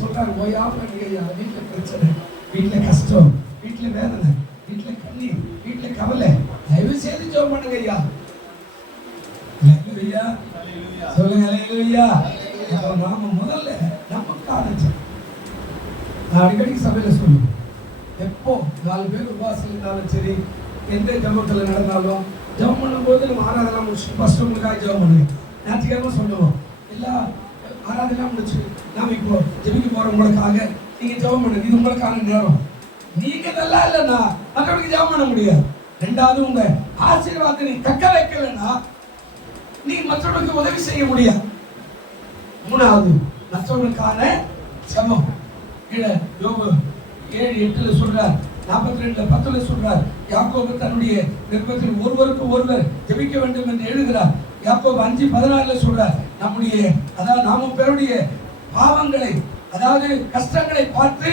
சொல்றாரு. ஓயாமல் வீட்டுல பிரச்சனை, வீட்டுல கஷ்டம், வீட்டுல வேதனை, வீட்டுல கண்ணீர், வீட்டுல கவலை, தயவு செய்து ஜெபம் பண்ணுங்க ஐயா. அல்லேலூயா. சொல்லுங்க அல்லேலூயா. நாம முதல்ல நமக்கான நான் அடிக்கடி சபையில சொல்லுவேன், எப்போ 4 பேர் உபாசம் இருந்தாலும் சரி, எந்த ஜெபத்தில் நடந்தாலும் ஜெபம் பண்ணும்போது நம்ம ஆராதனை முடிச்சு ஃபர்ஸ்ட் உங்களுக்காக ஜெபம் பண்ணுங்க. ஞாயிற்றுக்கிழமை சொல்லுவோம், எல்லா ஆராதனை முடிச்சு நாம இப்போ ஜெபிக்க போறவங்களுக்காக நீங்க ஜெபம் பண்ணுங்க, இது உங்களுக்கான நேரம். நீங்க நல்லா இல்லைன்னா மற்றவங்களுக்கு ஜெபம் பண்ண முடியாது. ரெண்டாவது, உங்க ஆசீர்வாதத்தை நீ தக்க வைக்கலன்னா நீ மற்றவர்களுக்கு உதவி செய்ய முடியாது. மூணாவது, மற்றவர்களுக்கான ஜெபம். யோபு 7:8 சொல்றார், 42:10 சொல்றார், யாக்கோபு தன்னுடைய நிருபத்தில் ஒருவருக்கு ஒருவர் ஜெபிக்க வேண்டும் என்று எழுதுகிறார். யாக்கோபு 5:14 சொல்றார், நம்முடைய அதாவது நாம பேருடைய பாவங்களை அதாவது கஷ்டங்களை பார்த்து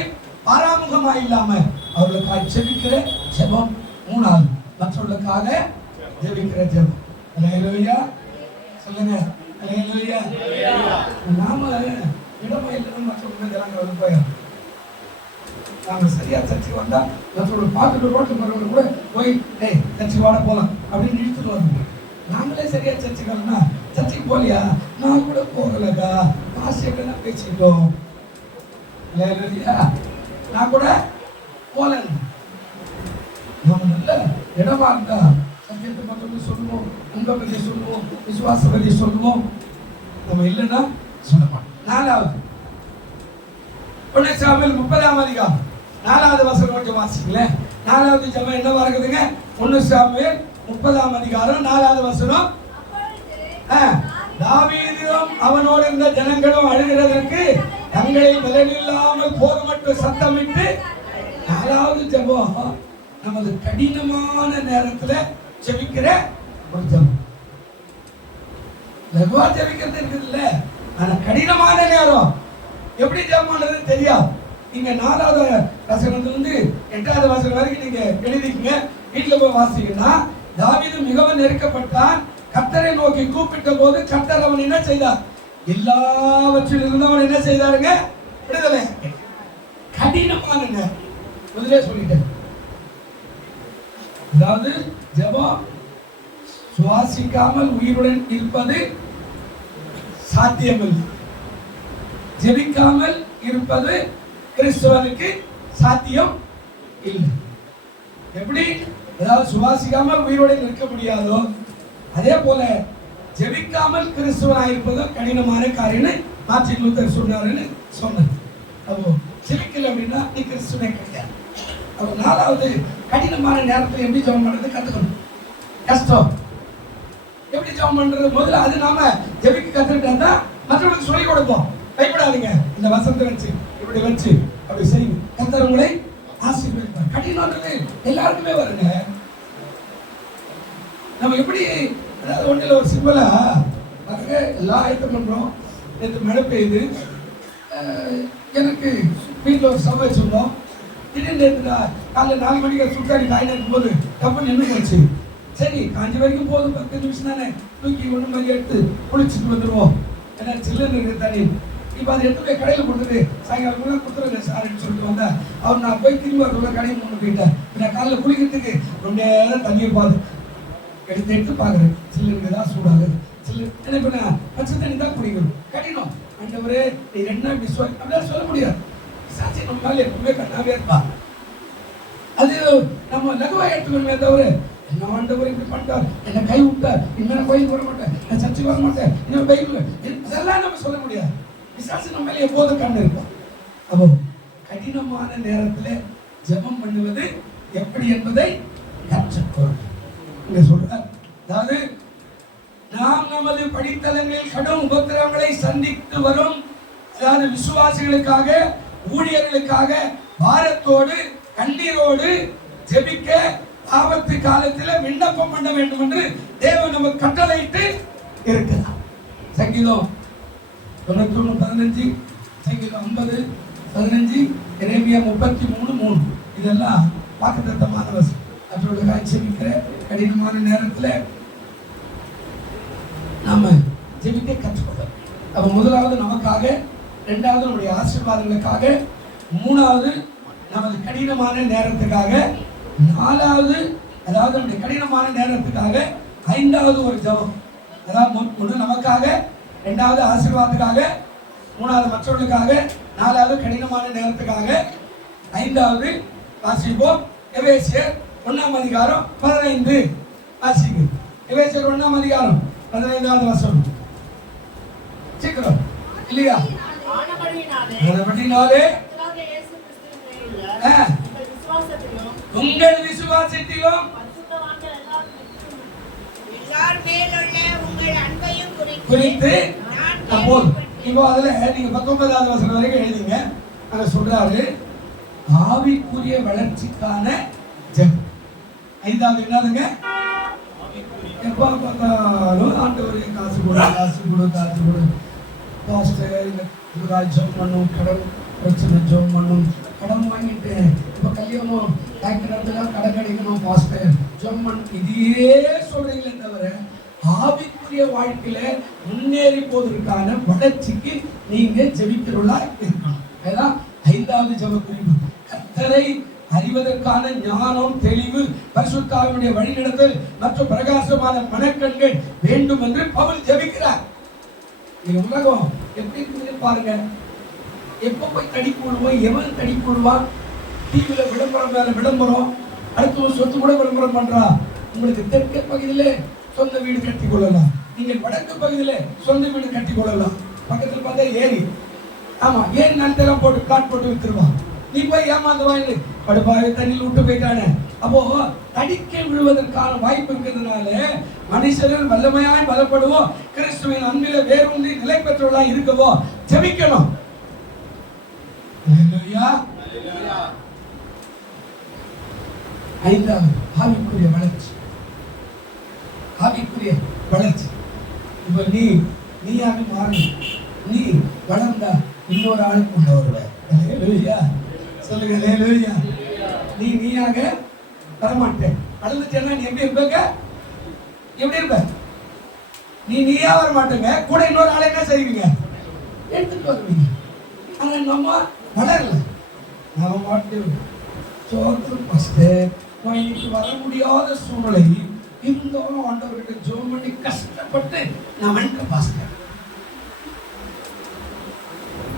பாராமுகமா இல்லாம அவர்களுக்காக ஜெபிக்கிற ஜெபம். மூணாவது, மற்றவர்களுக்காக ஜெபிக்கிற ஜெபம். அல்லேலூயா. சொல்லுங்க அல்லேலூயா. நாம இடமா இல்லைன்னு மற்றவங்களுக்கு ஜனங்கள் போயிடும். நாம சரியா சர்ச்சைக்கு வந்தா மற்றவங்க பார்த்துட்டு ரோட்டு போறவங்க கூட போய் சர்ச்சைக்கு வாட போலாம் அப்படின்னு இழுத்துட்டு வரணும். நாங்களே சரியா சர்ச்சைக்கு வரணும்னா, சர்ச்சைக்கு போலியா, நான் கூட போகலக்கா, ஆசையாக தான் பேசிட்டோம், நான் கூட போல. நம்ம நல்ல இடமா இருந்தா சத்தியத்தை மற்றவங்க சொல்லுவோம், உங்களை பத்தி சொல்லுவோம், விசுவாச பத்தி சொல்லுவோம். நம்ம இல்லைன்னா சொல்ல மாட்டோம். 4வது 1 சாமுவேல் 30 4வது வசனம் கொஞ்சம் வாசிங்களேன். 4வது ஜெபம் என்னவா இருக்குதுங்க? 1 சாமுவேல் 30 4வது வசனம். தாவீதும் அவனோடு இருந்த ஜனங்களும் அழுகிறதற்கு தங்களில் பலனில்லாமல் போர் மட்டும் சத்தமிட்டு. 4வது ஜெபம் நமது கடினமான நேரத்துல ஜெபிக்கிற ஒரு ஜெபம். லகுவா ஜெபிக்கிறது இருக்குது இல்ல, ஆனா கடினமான நேரம் எப்படி ஜெபம் பண்றது தெரியாது. நீங்க 4வது வசனத்திலிருந்து 8வது வசனம் வரைக்கும் நீங்க எழுதிக்கங்க, வீட்டுல போய் வாசிங்கன்னா. தாவீது மிகவும் நெருக்கப்பட்டான், கர்த்தரை நோக்கி கூப்பிட்ட போது கர்த்தர் அவன் என்ன செய்தார்? எல்லாவற்றிலிருந்து அவன் என்ன செய்தாருங்க? விடுதலை. கடினமான நேரம் முதலே சொல்லிட்டேன். அதாவது ஜெபம் சுவாசிக்காமல் உயிருடன் இருப்பது சாத்தியமில்லை, ஜெபிக்காமல் இருப்பது கிறிஸ்தவனுக்கு சாத்தியம் இல்லை. எப்படி அதாவது சுவாசிக்காமல் உயிரோடு இருக்க முடியாதோ அதே போல ஜெபிக்காமல் கிறிஸ்தவனாக இருப்பதும் கடினமான காரியம் மார்ட்டின் லூத்தர் சொன்னாருன்னு சொன்னார். அப்போ ஜெபிக்கல அப்படின்னா நீ கிறிஸ்தவனே கிடையாது. அப்போ 4வது கடினமான நேரத்தில் எப்படி ஜெபம் பண்றது கத்துக்கணும். கஷ்டம் எப்படி ஜெபம் பண்றது முதல்ல அது நாம ஜெபிக்க கத்துக்கிட்டா மற்றவங்களுக்கு சொல்லிக் கொடுப்போம். பயப்படாதீங்க, இந்த வசனத்தை வச்சு இப்படி வச்சு அப்படி செய்யும், கர்த்தர் உங்களை ஆசீர்வதிப்பார். கடினம்ன்றது எல்லாருக்குமே வருங்க. நம்ம எப்படி அதாவது ஒன்றில் ஒரு சிம்பிளா எல்லா ஐட்டம் பண்றோம். நேற்று மழை பெய்யுது, எனக்கு வீட்டில் ஒரு சபை வச்சிருந்தோம். திடீர்னு காலையில் 4 மணிக்கு சுத்தாடி காய் நிற்கும் போது தப்பு நின்று போச்சு. சரி காஞ்சி வரைக்கும் போதும், 10 நிமிஷம் தானே, தூக்கி ஒன்று மாதிரி எடுத்து குளிச்சுட்டு வந்துடுவோம், ஏன்னா சில்லுன்னு இருக்கு தண்ணி. இப்போ அதை எடுத்து போய் கடையில் கொடுத்துட்டு சாயங்காலம் கொடுத்துருங்க சார்ன்னு சொல்லிட்டு வந்தேன். அவர் நான் போய் திரும்பி வரக்குள்ள கடையை கொண்டு போயிட்டேன். நான் காலையில் குளிக்கிறதுக்கு ரொம்ப நேரம் தண்ணியை எடுத்து பார்க்குறேன், சில்லுன்னு தான் சூடாகுது, சில்லு என்ன பண்ண பச்சை தண்ணி தான் குடிக்கணும், கடினம். ஆண்டவரே நீ 2 நாள் விசுவாசி அப்படிலாம் சொல்ல முடியாது. சாட்சி நம்ம மேலே எப்பவுமே கண்ணாவே இருப்பா. அது நம்ம லகுவா எடுத்துக்கணுமே தவிர, என்ன ஆண்டவர் இப்படி பண்ணிட்டார், என்ன கை விட்டார், இன்னும் கோயிலுக்கு வர மாட்டேன், நான் சர்ச்சைக்கு வர மாட்டேன், இன்னும் பைபிள், இதெல்லாம் நம்ம சொல்ல முடியாது. விசுவாசி நம்ம மேலே எப்போதும் கண்ணு இருப்போம். அப்போ கடினமான நேரத்தில் ஜெபம் பண்ணுவது எப்படி என்பதை கற்றுக்கொள்ளும் இங்க சொல்றார். அதாவது நாம் நமது படித்தளங்களில் கடும் உபத்திரவங்களை சந்தித்து வரும், அதாவது விசுவாசிகளுக்காக, ஊழியர்களுக்காக பாரத்தோடு கண்ணீரோடு ஜெபிக்க ஆபத்து காலத்தில் விண்ணப்பம் பண்ண வேண்டும் என்று தேவன் நமக்கு கட்டளையிட்டு இருக்கிறார். சங்கீதம் 91:15, சங்கீதம் 50:15, எரேமியா 33:3 இதெல்லாம் வாக்குத்தத்தமான வசனம். அவர்களுக்காக ஜெபிக்கிற கடினமான நேரத்தில் நாம ஜெபிக்க கற்றுக்கொள்ள. அப்ப முதலாவது நமக்காக, இரண்டாவது நம்முடைய ஆசீர்வாதங்களுக்காக, மூணாவது நமது கடினமான நேரத்துக்காக, நாலாவது அதாவது நம்முடைய கடினமான நேரத்துக்காக, ஐந்தாவது ஒரு ஜெபம். அதாவது ஒன்று நமக்காக, இரண்டாவது ஆசீர்வாதத்துக்காக, மூணாவது மற்றவர்களுக்காக, நாலாவது கடினமான நேரத்துக்காக, ஐந்தாவது வாசிப்போம். எபேசியர் 1:15 வாசிங்க. எபேசியர் 1:15 வசனம். சீக்கிரம் இல்லையா? ஆனபடியினாலே உங்கள் விசுவாசத்திலும் குறித்து போதும். இப்போ அதுல நீங்க 19வது வசனம் வரைக்கும் எழுதிங்க. அங்க சொல்றாரு ஆவிக்குரிய வளர்ச்சிக்கான ஜெபம். ஐந்தாவது என்னதுங்க? எப்போ பார்த்தாலும் ஆண்டவரே காசு கொடு பாஸ்டர் ஜெபம் பண்ணும், கடன் பிரச்சனை ஜெபம் பண்ணும், கடன் வாங்கிட்டு இப்போ கல்யாணம் டாக்டர் கடன் கிடைக்கணும் பாஸ்டர் ஜெபம் பண்ணும், இதையே சொல்றீங்களே தவிர ஆவிக்குரிய வாழ்க்கையில முன்னேறி போவதற்கான வளர்ச்சிக்கு நீங்க ஜெபிக்கிறவர்களா இருக்கணும். அதான் ஐந்தாவது ஜெப குறிப்பு. கர்த்தரை அறிவதற்கான ஞானம், தெளிவு, பரிசுத்த ஆவியுடைய வழிநடத்தல் மற்றும் பிரகாசமான மனக்கண்கள் வேண்டும் என்று பவுல் ஜெபிக்கிறார். இந்த உலகம் எப்படி இருக்குது பாருங்க. எப்ப போய் தடி போடுவோம், எவன் தடி போடுவான்? டிவியில விளம்பரம் மேல விளம்பரம், அடுத்த ஒரு சொத்து கூட விளம்பரம் பண்றா. உங்களுக்கு தெற்கு பகுதியில சொந்த வீடு கட்டி கொள்ளலாம், நீங்கள் வடக்கு பகுதியில சொந்த வீடு கட்டி கொள்ளலாம். பக்கத்தில் பார்த்தா ஏரி, ஆமா ஏரி நிலத்தெல்லாம் போட்டு பிளாட் போட்டு வித்துருவான். நீ போய் ஏமாந்து வாங்கி படுபாவை தண்ணியில் விட்டு போயிட்டானே. அப்போ தடிக்க விழுவதற்கான வாய்ப்பு இருக்கிறதுனால மனுஷர்கள் வல்லமையாய் பலப்படுவோம், கிறிஸ்துவின் அன்பில வேரூன்றி நிலை பெற்றவர்களாய் இருக்கவோ ஜெபிக்கணும். ஐந்தாவது ஆவிக்குரிய வளர்ச்சி. ஆவிக்குரிய வளர்ச்சி. இப்ப நீயாக மாறி நீ வளர்ந்தா இன்னொரு ஆளுக்கு உள்ள வருவ. சொல்லுங்க ஹல்லேலூயா. நீயாக வரமாட்டேன். வளர்ந்துட்டேன்னா நீ எப்படி இருப்ப? எப்படி இருப்ப? நீயா வர மாட்டேங்க, கூட இன்னொரு ஆளை என்ன செய்வீங்க? எடுத்துட்டு வருவீங்க. ஆனா நம்ம வளரல. நம்ம மாட்டோம். சோர்த்து பாஸ்டர் இன்னைக்கு வர முடியாத சூழ்நிலை இருந்தாலும் ஆண்டவர்கிட்ட ஜெபம் பண்ணி கஷ்டப்பட்டு நான் வந்துட்டேன் பாஸ்டர்.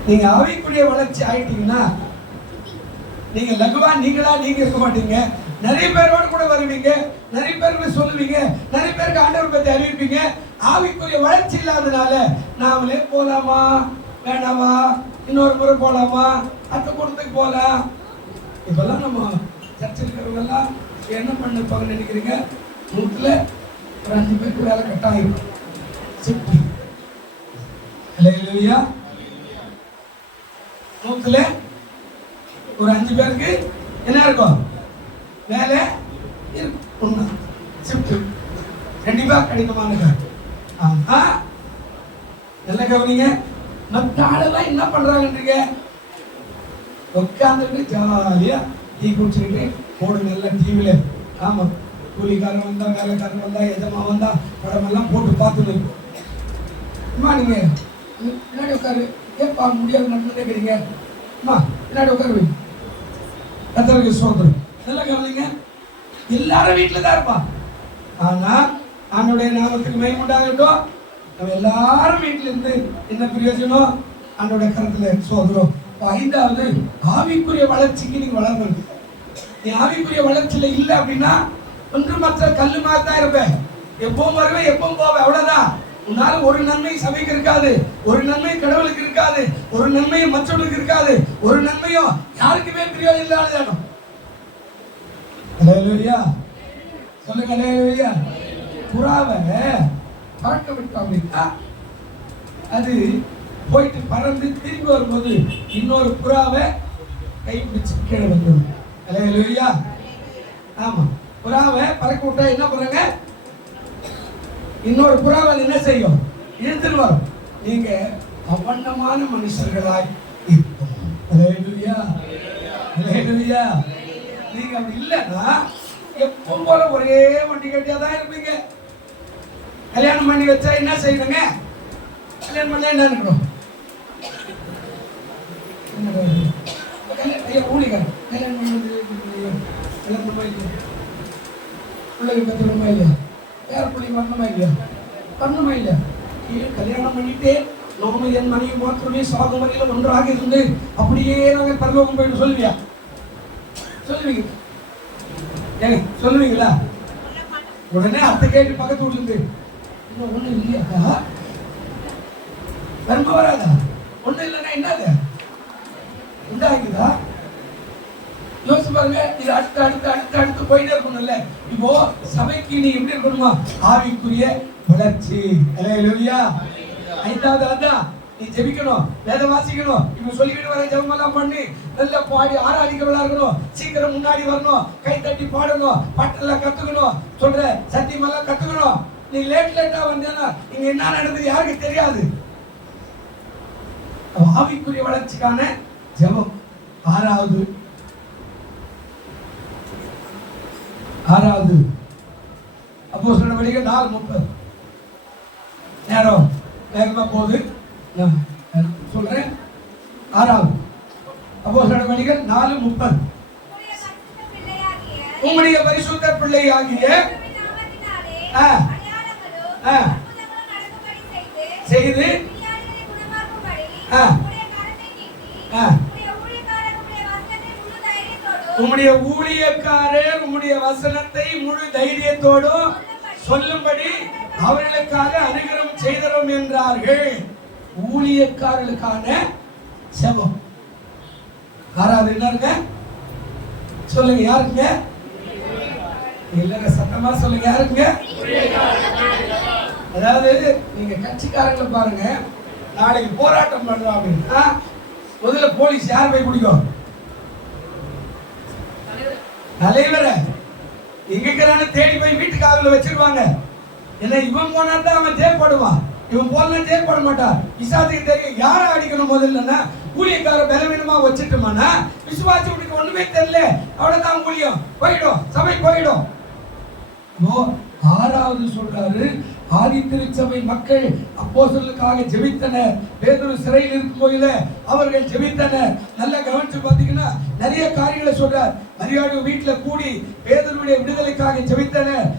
நீங்க ஆவிக்குரிய வளர்ச்சி ஆயிட்டீங்கன்னா நீங்க லகுவா நீங்க இருக்க மாட்டீங்க. நிறைய பேரோடு கூட வருவீங்க, நிறைய பேருக்கு சொல்லுவீங்க, நிறைய பேருக்கு ஆண்டவர் பத்தி அறிவிப்பீங்க. ஆவிக்குரிய வளர்ச்சி இல்லாதனால நாமளே போலாமா வேணாமா, இன்னொரு முறை போலாமா, அடுத்த கூட்டத்துக்கு போலாம். இப்பெல்லாம் நம்ம சர்ச்சில் இருக்கிறவங்க எல்லாம் என்ன பண்ணிருப்பாங்கன்னு நினைக்கிறீங்க? 100ல ஒரு 5 பேருக்கு வேலை கட்டாயம் சிப்டி. ஹல்லேலூயா. 100ல ஒரு 5 பேருக்கு என்ன இருக்கும்? வேலை இருக்கும். ஷிஃப்ட் கண்டிப்பா கடினமானது. ஆமா நல்ல கவனிங்க. மற்ற ஆளெல்லாம் என்ன பண்றாங்கன்றீங்க? உட்காந்துட்டு ஜாலியா டீ குடிச்சுக்கிட்டு போடு நல்ல டிவில. ஆமா கூலிக்காரன் வந்தா, வேலைக்காரன் வந்தா, எஜமா வந்தா படமெல்லாம் போட்டு பார்த்துன்னு அம்மா நீங்க பின்னாடி உட்காரு, ஏப்பா முடியாது நினைக்கிறீங்க, அம்மா பின்னாடி உட்காரு வை. கர்த்தருக்கு ஸ்தோத்திரம். இதெல்லாம் கவனிங்க, எல்லாரும் வீட்டுல தான் இருப்பா. ஆனா ஆண்டவருடைய நாமத்துக்கு மகிமை உண்டாகட்டும். நம்ம எல்லாரும் வீட்டுல இருந்து என்ன பிரயோஜனம்? ஆண்டவருடைய கரத்துல சோதரம். ஐந்தாவது, ஆவிக்குரிய வளர்ச்சிக்கு நீங்க வளரணும். நீ ஆவிக்குரிய வளர்ச்சியில இல்ல அப்படின்னா ஒன்று மற்ற கல்லு மாதிரி தான் இருப்பேன். எப்பவும் வருவேன், எப்பவும் போவேன், அவ்வளவுதான். உன்னால ஒரு நன்மை சபைக்கு இருக்காது, ஒரு நன்மை கடவுளுக்கு இருக்காது, ஒரு நன்மையும் மற்றவர்களுக்கு இருக்காது, ஒரு நன்மையும் யாருக்குமே பிரயோஜனம் இல்லாத இடம். அல்லேலூயா சொல்லுங்க, அல்லேலூயா. புறாவை பறக்க விட்டோம் அப்படின்னா அது போயிட்டு பறந்து திரும்பி வரும்போது இன்னொரு புறாவை கை பிடிச்சு கீழே வந்துடும். அல்லேலூயா. ஆமா, புறாவை பறக்க விட்டா என்ன பண்றாங்க? இன்னொரு புறாவை என்ன செய்யும்? இழுத்துட்டு வரும். நீங்க அவண்ணமான மனுஷர்களாய் இருக்கணும். அல்லேலூயா, அல்லேலூயா. நீங்க அப்படி இல்லைன்னா எப்பவும் போல ஒரே வண்டி கட்டியா தான் இருப்பீங்க. கல்யாணம் பண்ணி வச்சா என்ன செய்யணுங்க? கல்யாணம் பண்ணா என்ன இருக்கணும்? ஊழிகர் கல்யாணம் பண்ணது பிள்ளைங்க கத்துக்கணுமா இல்லையா? வேற பிள்ளைங்க வரணுமா இல்லையா? பண்ணணுமா இல்லையா? கல்யாணம் பண்ணிட்டு நாம என் மனைவி மாத்திரமே சாகும் வரையில ஒன்றாக இருந்து அப்படியே நாங்க பரலோகம் போயிட்டு சொல்லுவியா? சொல்லுவீங்க? ஏங்க சொல்லுவீங்களா? உடனே அத்தை கேட்டு பக்கத்து வீட்டுல இருந்து இன்னும் ஒண்ணு இல்லையாக்கா, வருமா வராதா? ஒண்ணு இல்லைன்னா என்னது உண்டாக்குதா? யோசிச்சு பாருங்க. இது அடுத்து அடுத்து அடுத்து அடுத்து போயிட்டே இருக்கணும்ல. இப்போ சபைக்கு நீ எப்படி இருக்கணுமா? ஆவிக்குரிய வளர்ச்சி. அல்லேலூயா. ஐந்தாவது அதான், நீ ஜெபிக்கணும், வேதம் வாசிக்கணும். இப்ப சொல்லிக்கிட்டு வர ஜெபமெல்லாம் பண்ணி நல்லா பாடி ஆராதிக்கவளா இருக்கணும். சீக்கிரம் முன்னாடி வரணும், கை தட்டி பாடணும், பாட்டெல்லாம் கத்துக்கணும், சொல்ற சத்தியமெல்லாம் கத்துக்கணும். நீ லேட்டா வந்தேன்னா இங்க என்ன நடந்தது யாருக்கு தெரியாது. ஆவிக்குரிய வளர்ச்சிக்கான ஜெபம். ஆறாவது அப்போஸ்தலர் நடவடிக்கைகள் 4:30. நேரம் வேகமா போகுது, நான் சொல்றேன். ஆறாவது அப்போஸ்தலர் நடவடிக்கைகள் 4:30. உம்முடைய பரிசுத்த பிள்ளையாகிய செய்து உம்முடைய ஊழியக்காரர் உம்முடைய வசனத்தை முழு தைரியத்தோடும் சொல்லும்படி அவர்களுக்காக அனுகிரகம் செய்தோம் என்றார்கள். ஊழியக்காரர்களுக்கான செபம். ஆறாவது என்னங்க சொல்லுங்க? யாருங்க? இல்லங்க, சத்தமா சொல்லுங்க. யாருங்க? அதாவது நீங்க கட்சிக்காரங்களை பாருங்க, நாளைக்கு போராட்டம் பண்றோம் அப்படின்னா முதல்ல போலீஸ் யார் போய் பிடிக்கும்? தலைவரை. எங்க தேடி போய் வீட்டு காவல வச்சிருவாங்க. ஏன்னா இவன் போனா தான் அவன் ஜெயில் போடுவான், இவன் போனா ஜெயில் போட மாட்டான். விசாரத்துக்கு தெரியும் யாரை அடிக்கணும் முதல்ல. ஊழியக்கார பலவீனமா வச்சுட்டோம்னா விசுவாசி உனக்கு ஒண்ணுமே தெரியல, அவ்வளவுதான், ஊழியம் போயிடும், சபை போயிடும். ஆறாவது சொல்றாரு, ஆதி திருச்சபை மக்கள் அப்போஸ்தலர்களுக்காக ஜெபித்தனர். பேதுரு சிறையில் இருக்கும் போதில அவர்கள் ஜெபித்தனர். நல்லா கவனிச்சு பாத்தீங்கன்னா நிறைய காரியங்களை சொல்றார். மரியாதை வீட்டுல கூடி பேதுருவுடைய விடுதலைக்காக ஜெபித்தனர்.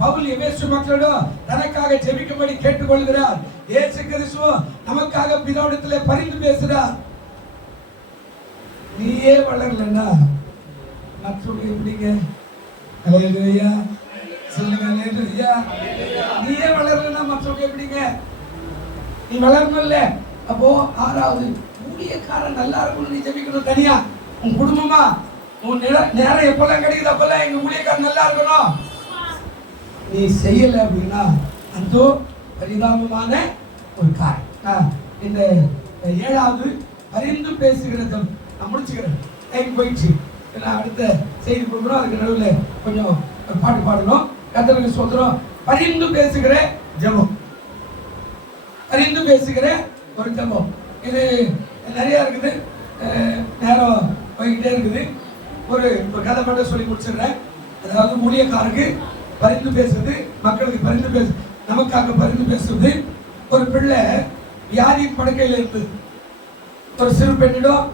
பவுல் எபேசு மக்களிடம் தனக்காக ஜெபிக்கும்படி கேட்டுக்கொள்கிறார். இயேசு கிறிஸ்து நமக்காக பிதாவிடத்திலே பரிந்து பேசுறார். நீயே வளரலன்னா மற்றவங்க எப்படிங்க? அல்லேலூயா சொல்லுங்க, அல்லேலூயா. நீயே வளரலன்னா மற்றவங்க எப்படிங்க? நீ வளரணும்ல. அப்போ ஆறாவது, ஊழியக்காரன் நல்லா இருக்கணும், நீ ஜெபிக்கணும் தனியா. உன் குடும்பமா உன் நேரம் எப்பெல்லாம் கிடைக்குது அப்பெல்லாம் எங்க ஊழியக்காரன் நல்லா இருக்கணும். நீ செய்யல அப்படின்னா அந்த பரிதாபமான ஒரு காரியம். இந்த ஏழாவது பரிந்து பேசுகிறது நான் முடிச்சுக்கிறேன், டைம் போயிடுச்சு. நான் அடுத்த செய்தி கொடுக்குறோம், அதுக்கு நடுவில் கொஞ்சம் பாட்டு பாடணும். கர்த்தருக்கு ஸ்தோத்திரம். பரிந்து பேசுகிற ஜெபம், பரிந்து பேசுகிற ஒரு ஜெபம். இது நிறைய இருக்குது, நேரம் போய்கிட்டே இருக்குது. ஒரு கதை மட்டும் சொல்லி முடிச்சிடுறேன். அதாவது ஊழியக்காரருக்கு பரிந்து பேசுவது, மக்களுக்கு பரிந்து பேசு, நமக்காக பரிந்து பேசுவது. ஒரு பிள்ளை வியாதி படுக்கையில் இருந்தது. ஒரு சிறு பெண்ணிடம்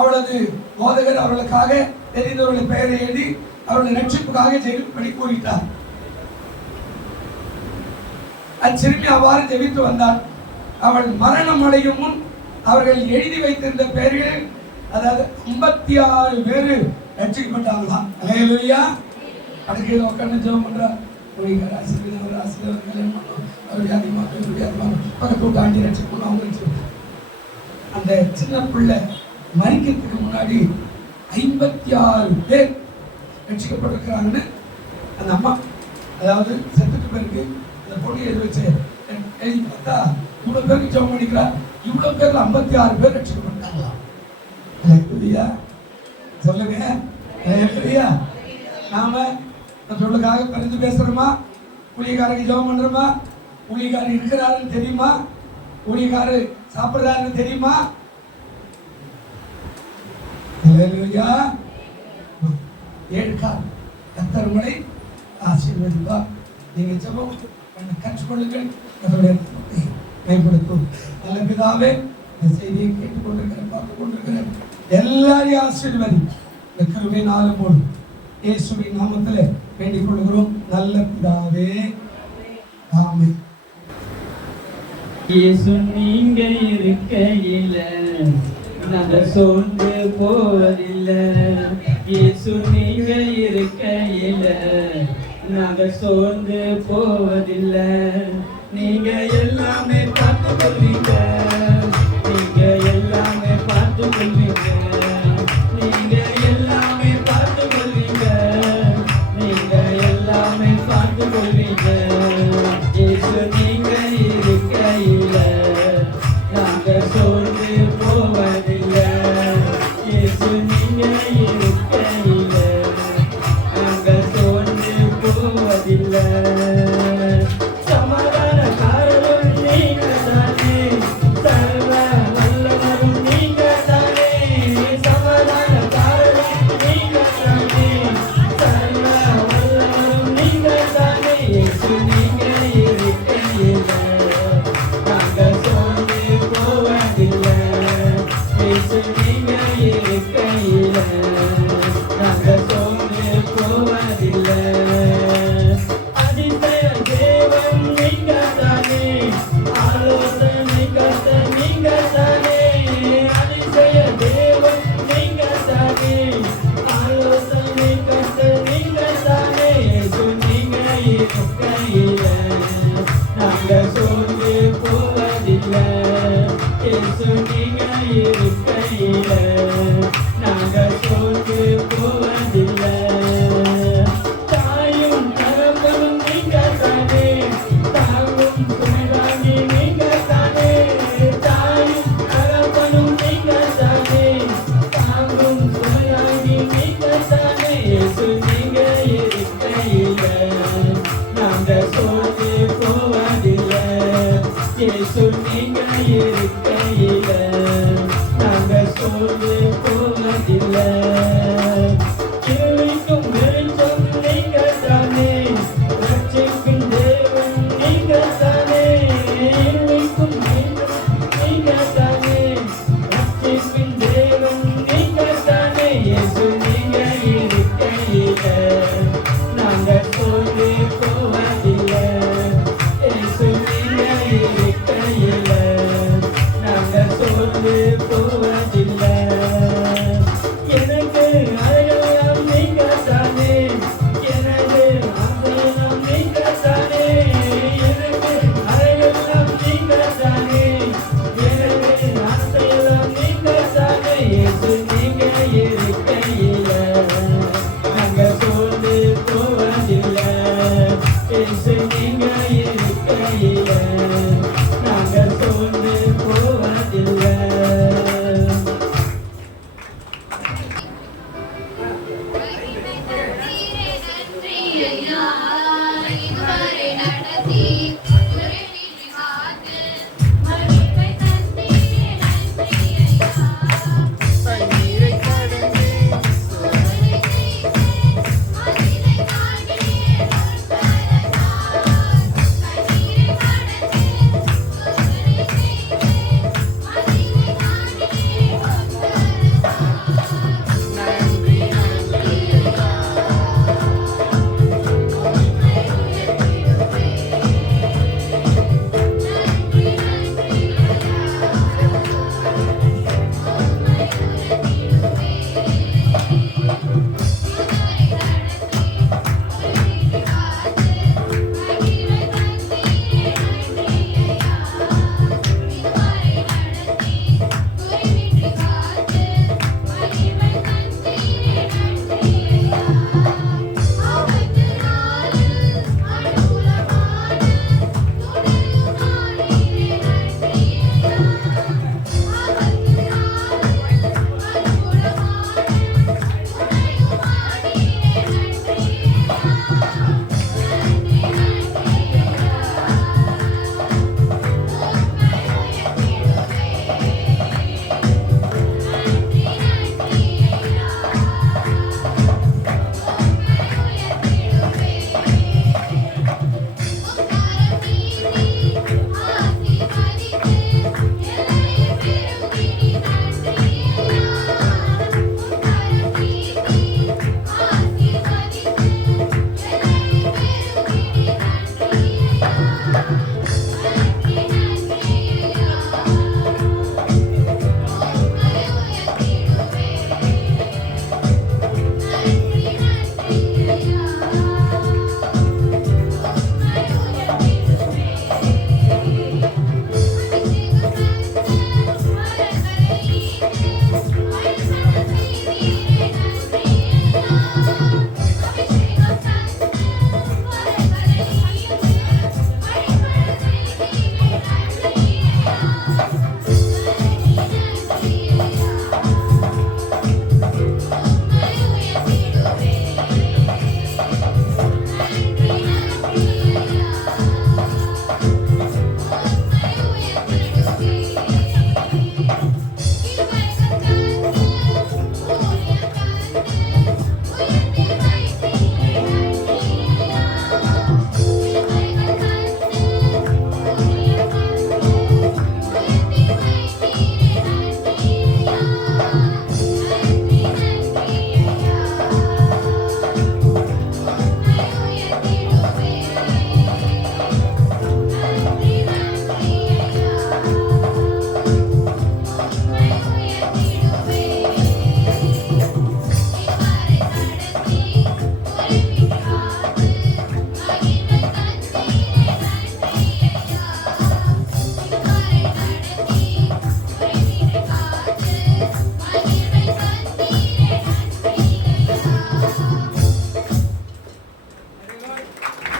அவளது போதகர் அவர்களுக்காக தெரிந்தவர்களை பெயரை எழுதி அவர்களை ரட்சிப்புக்காக ஜெபிப்படி கூறிட்டார். அச்சிறுமி அவ்வாறு ஜெபித்து வந்தார். அவள் மரணம் அடையும் முன் அவர்கள் எழுதி வைத்திருந்த பெயர்கள், அதாவது 56 பேர் ரட்சிக்கப்பட்டாங்களாம். அல்லேலூயா. அடுக்கையில் உட்கார்ந்து ஜெபம் பண்றார். ஆசிரியர் கல்யாணம் பண்ணோம், அவர் வியாதிமாக பக்கத்து விட்டு ஆண்டி ரட்சிக்கணும், அவங்க ரட்சிக்கணும். அந்த சின்ன பிள்ளை மரிக்கிறதுக்கு முன்னாடி 56 பேர் ரட்சிக்கப்பட்டிருக்கிறாங்கன்னு அந்த அம்மா, அதாவது செத்துட்டு பேருக்கு அந்த பொண்ணு எழுதி வச்சு எழுதி பார்த்தா இவ்வளவு பேருக்கு ஜெபம் பண்ணிக்கிறார். இவ்வளவு பேர்ல 56 பேர் ரட்சிக்கப்பட்டாங்களாம். அல்லேலூயா. சொல்லுங்க, அல்லேலூயா. நாம நம்மளுக்காக பரிந்து பேசுறோமா? ஊழியக்காரருக்கு ஜெபம் பண்றோமா? ஊழியக்காரர் இருக்கிறாருன்னு தெரியுமா? ஊழியக்காரர் சாப்பிடுறாருன்னு தெரியுமா? அல்லேலூயா. 7 கால் கர்த்தர் உங்களை ஆசீர்வதிப்பார். நீங்க ஜெபம் பண்ண கற்றுக்கொள்ளுங்கள். அதனுடைய மேம்படுத்தும். நல்ல பிதாவே, இந்த செய்தியை கேட்டுக்கொண்டிருக்கிற பார்த்து கொண்டிருக்கிற எல்லாரையும் ஆசீர்வதி. இந்த கிருபை நாளும் போது இயேசுவின் நாமத்தில் வேண்டிக் கொள்கிறோம். நல்ல பிதாவே, ஆமென். இயேசு நீங்க இருக்கையில நாங்க சோர்ந்து போவதில்லை. இயேசு நீங்க இருக்கையில நாங்க சோர்ந்து போவதில்லை. நீங்க எல்லாமே பார்த்து கொள்வீங்க, நீங்க எல்லாமே பார்த்து கொள்வீங்க, நீங்க எல்லாமே பார்த்து கொள்வீங்க, நீங்க எல்லாமே பார்த்து கொள்வீங்க. இயேசு நீங்க இருக்கையில நாங்க சோர்ந்து போவதில்லை. இயேசு நீங்க இருக்கையில நாங்க சோர்ந்து போவதில்லை. சமாதானக்காரரும் நீங்க தானே, சர்வ வல்லவரும் நீங்க தானே. சமாதானக்காரரும் நீங்க தானே, சர்வ வல்லவரும் நீங்க தானே. இயேசு நீங்க இருக்கையில நாங்க சோர்ந்து போவதில்லை. இயேசு நீங்க இருக்கையில நாங்க சோர்ந்து போவதில்லை. அதிசய தேவன் நீங்க தானே, ஆலோசனை கர்த்தர் நீங்க தானே. அதிசய தேவன் நீங்க தானே, ஆலோசனை கர்த்தர் நீங்க தானே. இயேசு நீங்க இருக்கையில நாங்க சோர்ந்து போவதில்லை. இயேசு நீங்க இருக்கையில நாங்க சோர்ந்து போவதில்லை. தாயும் தகப்பனும் நீங்க தானே, தாங்கும் துணைதாங்கி நீங்க தானே. தாயும் தகப்பனும் நீங்க தானே, தாங்கும் துணைதாங்கி நீங்க தானே. இயேசு நீங்க இருக்கையில நாங்க சோர்ந்து போவதில்லை. இயேசு நீங்க இருக்கையில நாங்க சோர்ந்து போவதில்லை. இருளிக்கும் வெளிச்சம் நீங்க தானே, ரட்சிக்கும் தேவன் நீங்க தானே. இருளிக்கும் வெளிச்சம் நீங்க தானே, ரட்சிக்கும் தேவன் நீங்க தானே. இயேசு நீங்க இருக்கையில நாங்க சோர்ந்து போவதில்லை. இயேசு நீங்க இருக்கையில நாங்க சோர்ந்து போவதில்லை. எனக்கு அழகெல்லாம் நீங்க தானே, எனது ஆசையெல்லாம் நீங்க தானே. எனக்கு அழகெல்லாம் நீங்க தானே, எனது ஆசையெல்லாம் நீங்க தானே. இயேசு நீங்க இருக்கையில நாங்க சோர்ந்து போவதில்லை. இயேசு நீங்க இருக்கையில நாங்க சோர்ந்து போவதில்லை. இதுவரை நடத்தி உரையில் காத்து மகிழ்வை தந்தீரே நன்றி ஐயா. பன்னீரை கடந்து சோதனை செய்து அதிலை தாங்கியே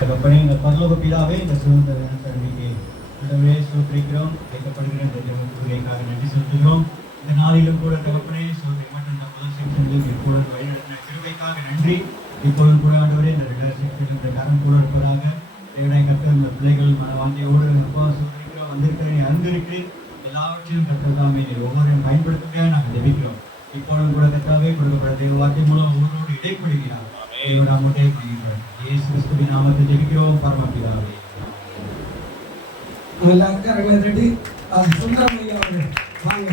தகப்பனே, இந்த பரலோக பிதாவே, இந்த சுதந்திர தினத்தன்னைக்கு ஆண்டவரே ஸ்தோத்திரிக்கிறோம். வைக்கப்படுகிற இந்த ஜெபத்துக்காக நன்றி செலுத்துகிறோம். இந்த நாளிலும் கூட தகப்பனே ஸ்தோத்திரம் இந்த முதல் செக்ஷனில் இப்பொழுது வழிநடத்தின கிருபைக்காக நன்றி. இப்பொழுது கூட ஆண்டவரே இந்த 2 செக்ஷனில் இந்த கரம் கூட இருப்பதாக தேவனாய் கர்த்தர் இந்த பிள்ளைகள் மனவாண்டியோடு அப்பா ஸ்தோத்திரிக்கிறோம். வந்திருக்கிறேன், அறிந்திருக்கிறேன். எல்லாவற்றையும் கர்த்தர் தாமே ஒவ்வொருவரையும் பயன்படுத்துங்க நாங்கள் ஜெபிக்கிறோம். இப்பொழுது கூட கர்த்தாவே கொடுக்கப்பட்ட தேவ வார்த்தை மூலம் ஒவ்வொருவரோடு இடைப்படுகிறார். தேவ நாமத்தை இயேசு கிறிஸ்துவின் நாமத்தை ஜெபிக்கிறோம் பரமபிதாவே. எல்லாரும் கரங்களை தட்டி சுந்தரம் ஐயா அவர்கள் வாங்க.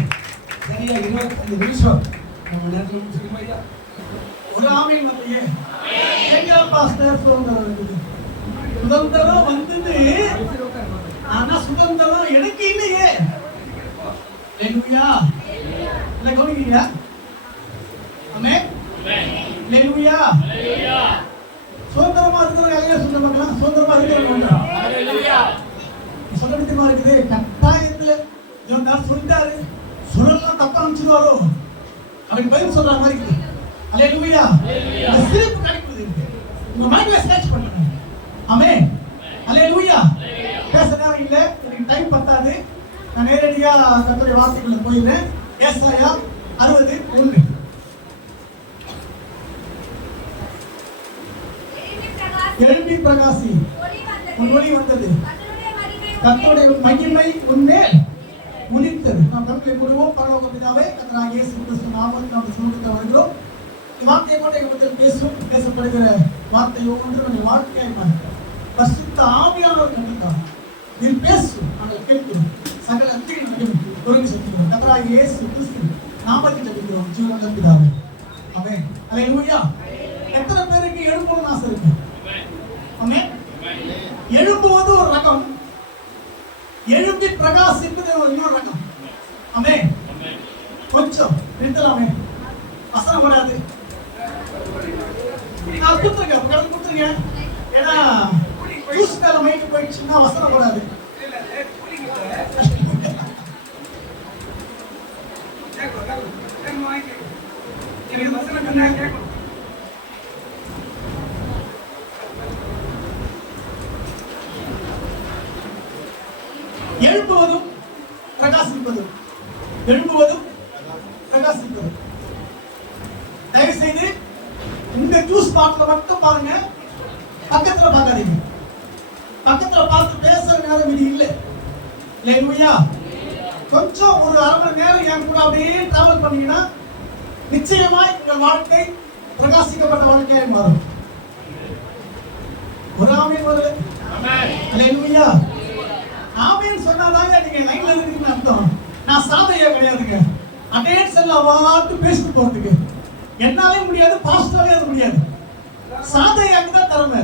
சரியா 25 நிமிஷம் நம்ம நேரத்தில் முடிச்சிருக்கோம் ஐயா. ஒரு ஆமீன் இல்லையே. எங்க பாஸ்டர் சுதந்திரம் சுதந்திரம் வந்தது, ஆனா சுதந்திரம் எனக்கு இல்லையே. ஹல்லேலூயா. இல்ல கவனிக்கிறீங்க? ஆமென். ஹல்லேலூயா. சுதந்திரமா இருக்கிறவங்க யாரையா சொல்ல பார்க்கலாம்? சுதந்திரமா இருக்கிறவங்க ஹல்லேலூயா. சொல்லப்பட்டமா இருக்குது. கட்டாயத்துல இவன் சொல்லிட்டாரு, சுரல்லாம் தப்பா அனுப்பிச்சிருவாரோ அப்படின்னு பதில் சொல்ற மாதிரி இருக்குது. ஹல்லேலூயா. சிரிப்பு கிடைக்குது. உங்க மைண்ட்ல சர்ச் பண்ணுங்க. ஆமென். ஹல்லேலூயா. பேச நேரம் இல்ல, எனக்கு டைம் பத்தாது. நான் நேரடியா கர்த்தருடைய வார்த்தைக்குள்ள போயிடுறேன். ஏசாயா 60:1. எழும்பி பிரகாசி, உன் ஒளி வந்தது, கர்த்தருடைய மகிமை உன்மேல் உதித்தது. நாம் கர்த்தரை கூறுவோம். பரலோக பிதாவே, கர்த்தராகிய இயேசு கிறிஸ்து நாமத்தில் நாம் சமூகத்தில் வருகிறோம். வார்த்தையை கொண்டு எங்கள் பேசும் பேசப்படுகிற வார்த்தை ஒவ்வொன்று நம்ம வாழ்க்கையாய் மாறும். பரிசுத்த ஆவியானவர் கண்டிப்பாக நீ பேசும், நாங்கள் கேட்கிறோம். சகல அத்திகள் உதவி செலுத்துகிறோம். கர்த்தராகிய இயேசு கிறிஸ்து நாமத்தில் ஜெபிக்கிறோம் ஜீவனுள்ள பிதாவே. ஆமென். ஹல்லேலூயா. எத்தனை பேருக்கு எழும்பணும்னு ஆசை இருக்கு? ஆமென். எழும்புவது ஒரு ரகம், எழும்பி பிரகாசிப்பது இன்னொரு ரகம். ஆமென். கொஞ்சம் நிறுத்தலாமே, வசனம் வராது. நான் கொடுத்துருங்க. ஏன்னா ஜூஸ் மேல மைக்கு போயிடுச்சுன்னா வசனம் வராது. எழுப்புவதும் பிரகாசிப்பதும், எழுப்புவதும் பிரகாசிப்பதும். தயவு செய்து இந்த ஜூஸ் பாட்டில் மட்டும் பாருங்க, பக்கத்துல பார்க்காதீங்க. பக்கத்துல பார்த்து பேசுற நேரம் இது இல்லை. ஹல்லேலூயா. கொஞ்சம் ஒரு 1/2 மணி நேரம் என் கூட அப்படியே டிராவல் பண்ணீங்கன்னா நிச்சயமாய் உங்க வாழ்க்கை பிரகாசிக்கப்பட்ட வாழ்க்கையாய் மாறும். ஒரு ஆமென் வருது. ஹல்லேலூயா. ஆமென் சொன்னாதாங்க நீங்க லைன்ல இருக்கீங்கன்னு அர்த்தம். நான் சாதையா கிடையாதுங்க. அட்டேன்ஸ் எல்லாம் வாட்டு பேசிட்டு போறதுக்கு என்னாலே முடியாது, பாஸ்டாவே அது முடியாது. சாதையாக்கு தான் திறமை.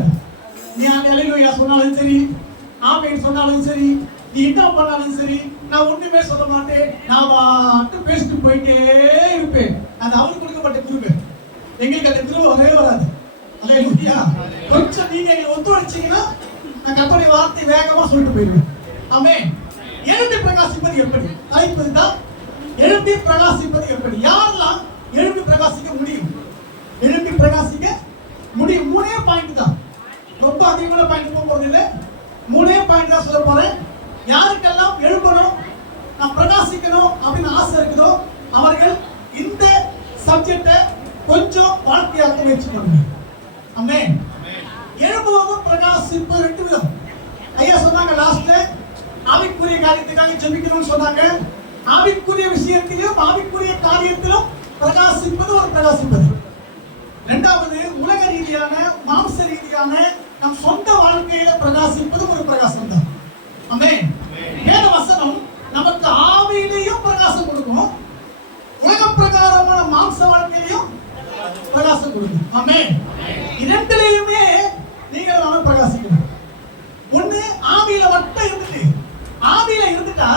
நீ ஹல்லேலூயா சொன்னாலும் சரி, ஆமென் சொன்னாலும் சரி, நீ என்ன பண்ணாலும் சரி, நான் ஒண்ணுமே சொல்ல மாட்டேன். நான் வாட்டு பேசிட்டு போயிட்டே இருப்பேன். அது அவருக்கு கொடுக்கப்பட்ட கிருபை. எங்களுக்கு அந்த கிருபை வரவே வராது. ஹல்லேலூயா. கொஞ்சம் நீங்க ஒத்துழைச்சீங்கன்னா நான் கர்த்தருடைய வார்த்தை வேகமா சொல்லிட்டு போயிடுவேன். ஆமென். எழும்பி பிரகாசிப்பது எப்படி? தலைப்பது தான் எழும்பி பிரகாசிப்பது எப்படி. யாரெல்லாம் எழும்பி பிரகாசிக்க முடியும்? எழும்பி பிரகாசிக்க முடியும். 3 பாயிண்ட் தான், ரொம்ப அதிகமான பாயிண்ட் போறது இல்லை. 3 பாயிண்ட் தான் சொல்ல போறேன். யாருக்கெல்லாம் எழும்பணும், நான் பிரகாசிக்கணும் அப்படின்னு ஆசை இருக்குதோ அவர்கள் இந்த சப்ஜெக்டை கொஞ்சம் வாழ்க்கையாக்க முயற்சி பண்ணுங்க. ஆமென். எழும்புவதும் பிரகாசிப்பு 2 விதம். ஐயா சொன்னாங்க லாஸ்ட் ஆவிக்குரிய காரியத்துக்காக ஜெபிக்கணும்னு சொன்னாங்க. ஆவிக்குரிய விஷயத்திலும் ஆவிக்குரிய காரியத்திலும் பிரகாசிப்பது ஒரு பிரகாசிப்பது. 2வது உலக ரீதியான மாம்ச ரீதியான நம் சொந்த வாழ்க்கையில பிரகாசிப்பது ஒரு பிரகாசம் தான். ஆமென். வேத வசனம் நமக்கு ஆவியிலேயும் பிரகாசம் கொடுக்கும், உலக பிரகாரமான மாம்ச வாழ்க்கையிலையும் பிரகாசம் கொடுக்கும். ஆமென். இரண்டிலேயுமே நீங்கள் நானும் பிரகாசிக்கணும். ஒண்ணு ஆவியில மட்டும் இருந்துட்டு, ஆவியில இருந்துட்டா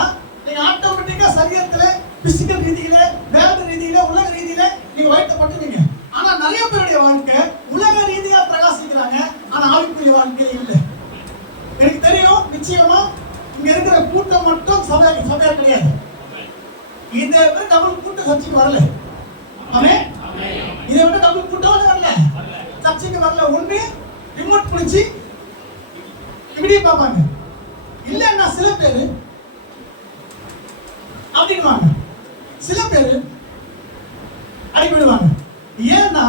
நீங்க ஆட்டோமேட்டிக்கா சரீரத்துல பிசிக்கல் ரீதியில, வேத ரீதியில, உலக ரீதியில நீங்க வைத்தப்பட்டுவீங்க. ஆனா நிறைய பேருடைய வாழ்க்கை உலக ரீதியா பிரகாசிக்கிறாங்க, ஆனா ஆவிக்குரிய வாழ்க்கையில இல்லை. எனக்கு தெரியும் நிச்சயமா இங்க இருக்கிற கூட்டம் மட்டும் சபையா கிடையாது. இதை விட டபுள் கூட்டம் சர்ச்சைக்கு வரல. ஆமென். இதை விட டபுள் கூட்டம் வரல, சர்ச்சைக்கு வரல. ஒண்ணு ரிமோட் பிடிச்சி இப்படியே பார்ப்பாங்க. இல்லைன்னா சில பேர் அப்படின்வாங்க, சில பேர் அடிக்கிடுவாங்க. ஏன்னா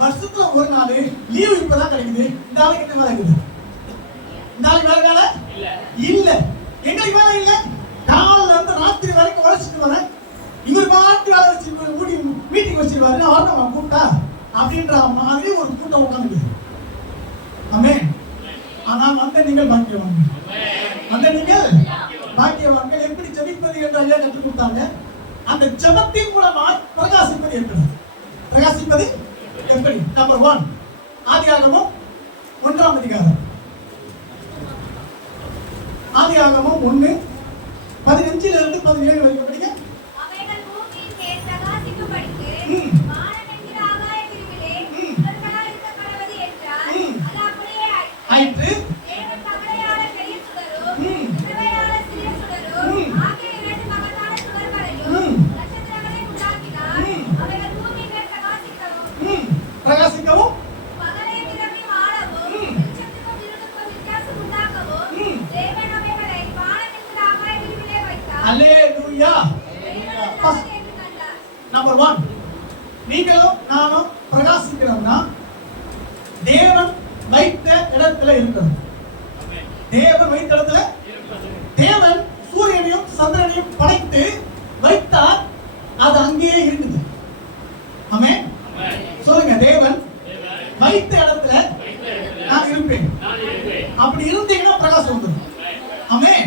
வருஷத்துல ஒரு நாள் லீவு இப்பதான் கிடைக்குது. இந்த நாளைக்கு என்ன வேலை இருக்குது? இந்த நாளைக்கு வேற வேலை இல்ல. எங்களுக்கு வேலை இல்ல. காலையில இருந்து ராத்திரி வரைக்கும் உழைச்சிட்டு வரேன். இவர் பாட்டு வேலை வச்சு மீட்டிங் வச்சிருவாரு. நான் வரணும் கூப்பிட்டா அப்படின்ற மாதிரி ஒரு கூட்டம் உட்காந்துக்குது. ஆமென். ஆனால் வந்த நீங்கள் பாக்கியவான்கள். வந்த நீங்கள் பாக்கியவான்கள். எப்படி ஜெபிப்பது என்று ஐயா கற்றுக் கொடுத்தாங்க. அந்த ஜெபத்தின் மூலமா பிரகாசிப்பது எப்படி? பிரகாசிப்பது எப்படி? நம்பர் 1 ஆதியாகமம் 1ஆம் அதிகாரம். ஆதியாகமம் 1:15 இருந்து 17 வரைக்கும் படிங்க. அவைகள் பூமியின் மேல் பிரகாசிக்கும்படிக்கு வானம் என்கிற ஆகாய விரிவிலே சுடர்களாய் இருக்க கடவது என்றார். அது அப்படியே ஆயிற்று. தேவன் பகலையாள பெரிய சுடரும் இரவையாள சிறிய சுடரும் ஆகிய 2 மகத்தான சுடர்களையும் நட்சத்திரங்களை உண்டாக்கினார். அவைகள் பூமியின் மேல் பிரகாசிக்கவும் பகலை நிரம்பி வாழவும் வெளிச்சத்துக்கும் இருளுக்கும் வித்தியாசம் உண்டாக்கவும் தேவன் அவைகளை வானம் என்கிற ஆகாய விரிவிலே வைத்தார். அல்லேலூயா. நம்பர் 1 நீங்களும் நானும் பிரகாசிக்கிறோம்னா தேவன் வைத்த இடத்துல இருக்கணும். தேவன் வைத்த இடத்துல தேவன் சூரியனையும் சந்திரனையும் படைத்து வைத்தார். அது அங்கேயே இருக்குது. ஆமென். சொல்லுங்க, தேவன் வைத்த இடத்துல நான் இருப்பேன். அப்படி இருந்தீங்கன்னா பிரகாசம் வந்துடும். ஆமென்.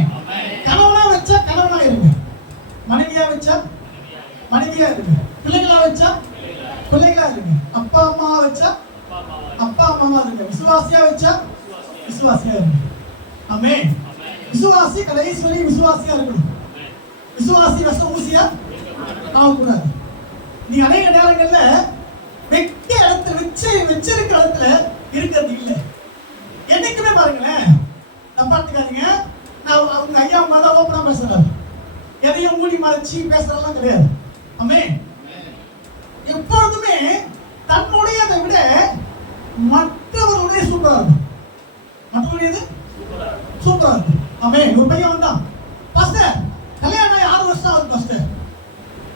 கணவனா வச்சா கணவனா இருங்க, மனைவியா வச்சா மனைவியா இருங்க, பிள்ளைகளா வச்சா பிள்ளைகளா இருங்க, அப்பா அம்மா வச்சா அப்பா அம்மாவா இருங்க, விசுவாசியா வச்சா விசுவாசியா இருங்க. ஆமென். விசுவாசி கடைசி வரை விசுவாசியா இருக்கணும். விசுவாசி விஷம் ஊசியா ஆகக்கூடாது. நீ அநேக நேரங்கள்ல வெக்க இடத்துல வச்சிருக்கிற இடத்துல இருக்கிறது இல்லை. என்னைக்குமே பாருங்களேன், நான் பார்த்துக்காதீங்க, நான் அவங்க ஐயா அம்மா தான் ஓப்பனா பேசுறாரு. எதையும் மூடி மறைச்சி பேசுறதெல்லாம் கிடையாது. ஆமென். எப்பொழுதுமே தன்னுடையதை விட மற்றவர்களுடைய சூப்பரா இருக்கும். மற்றவருடையது சூப்பரா இருக்கும். ஆமென். ஒரு பையன் வந்தான், பாஸ்டர் கல்யாணம் 6 வருஷம் ஆகுது பாஸ்டர்,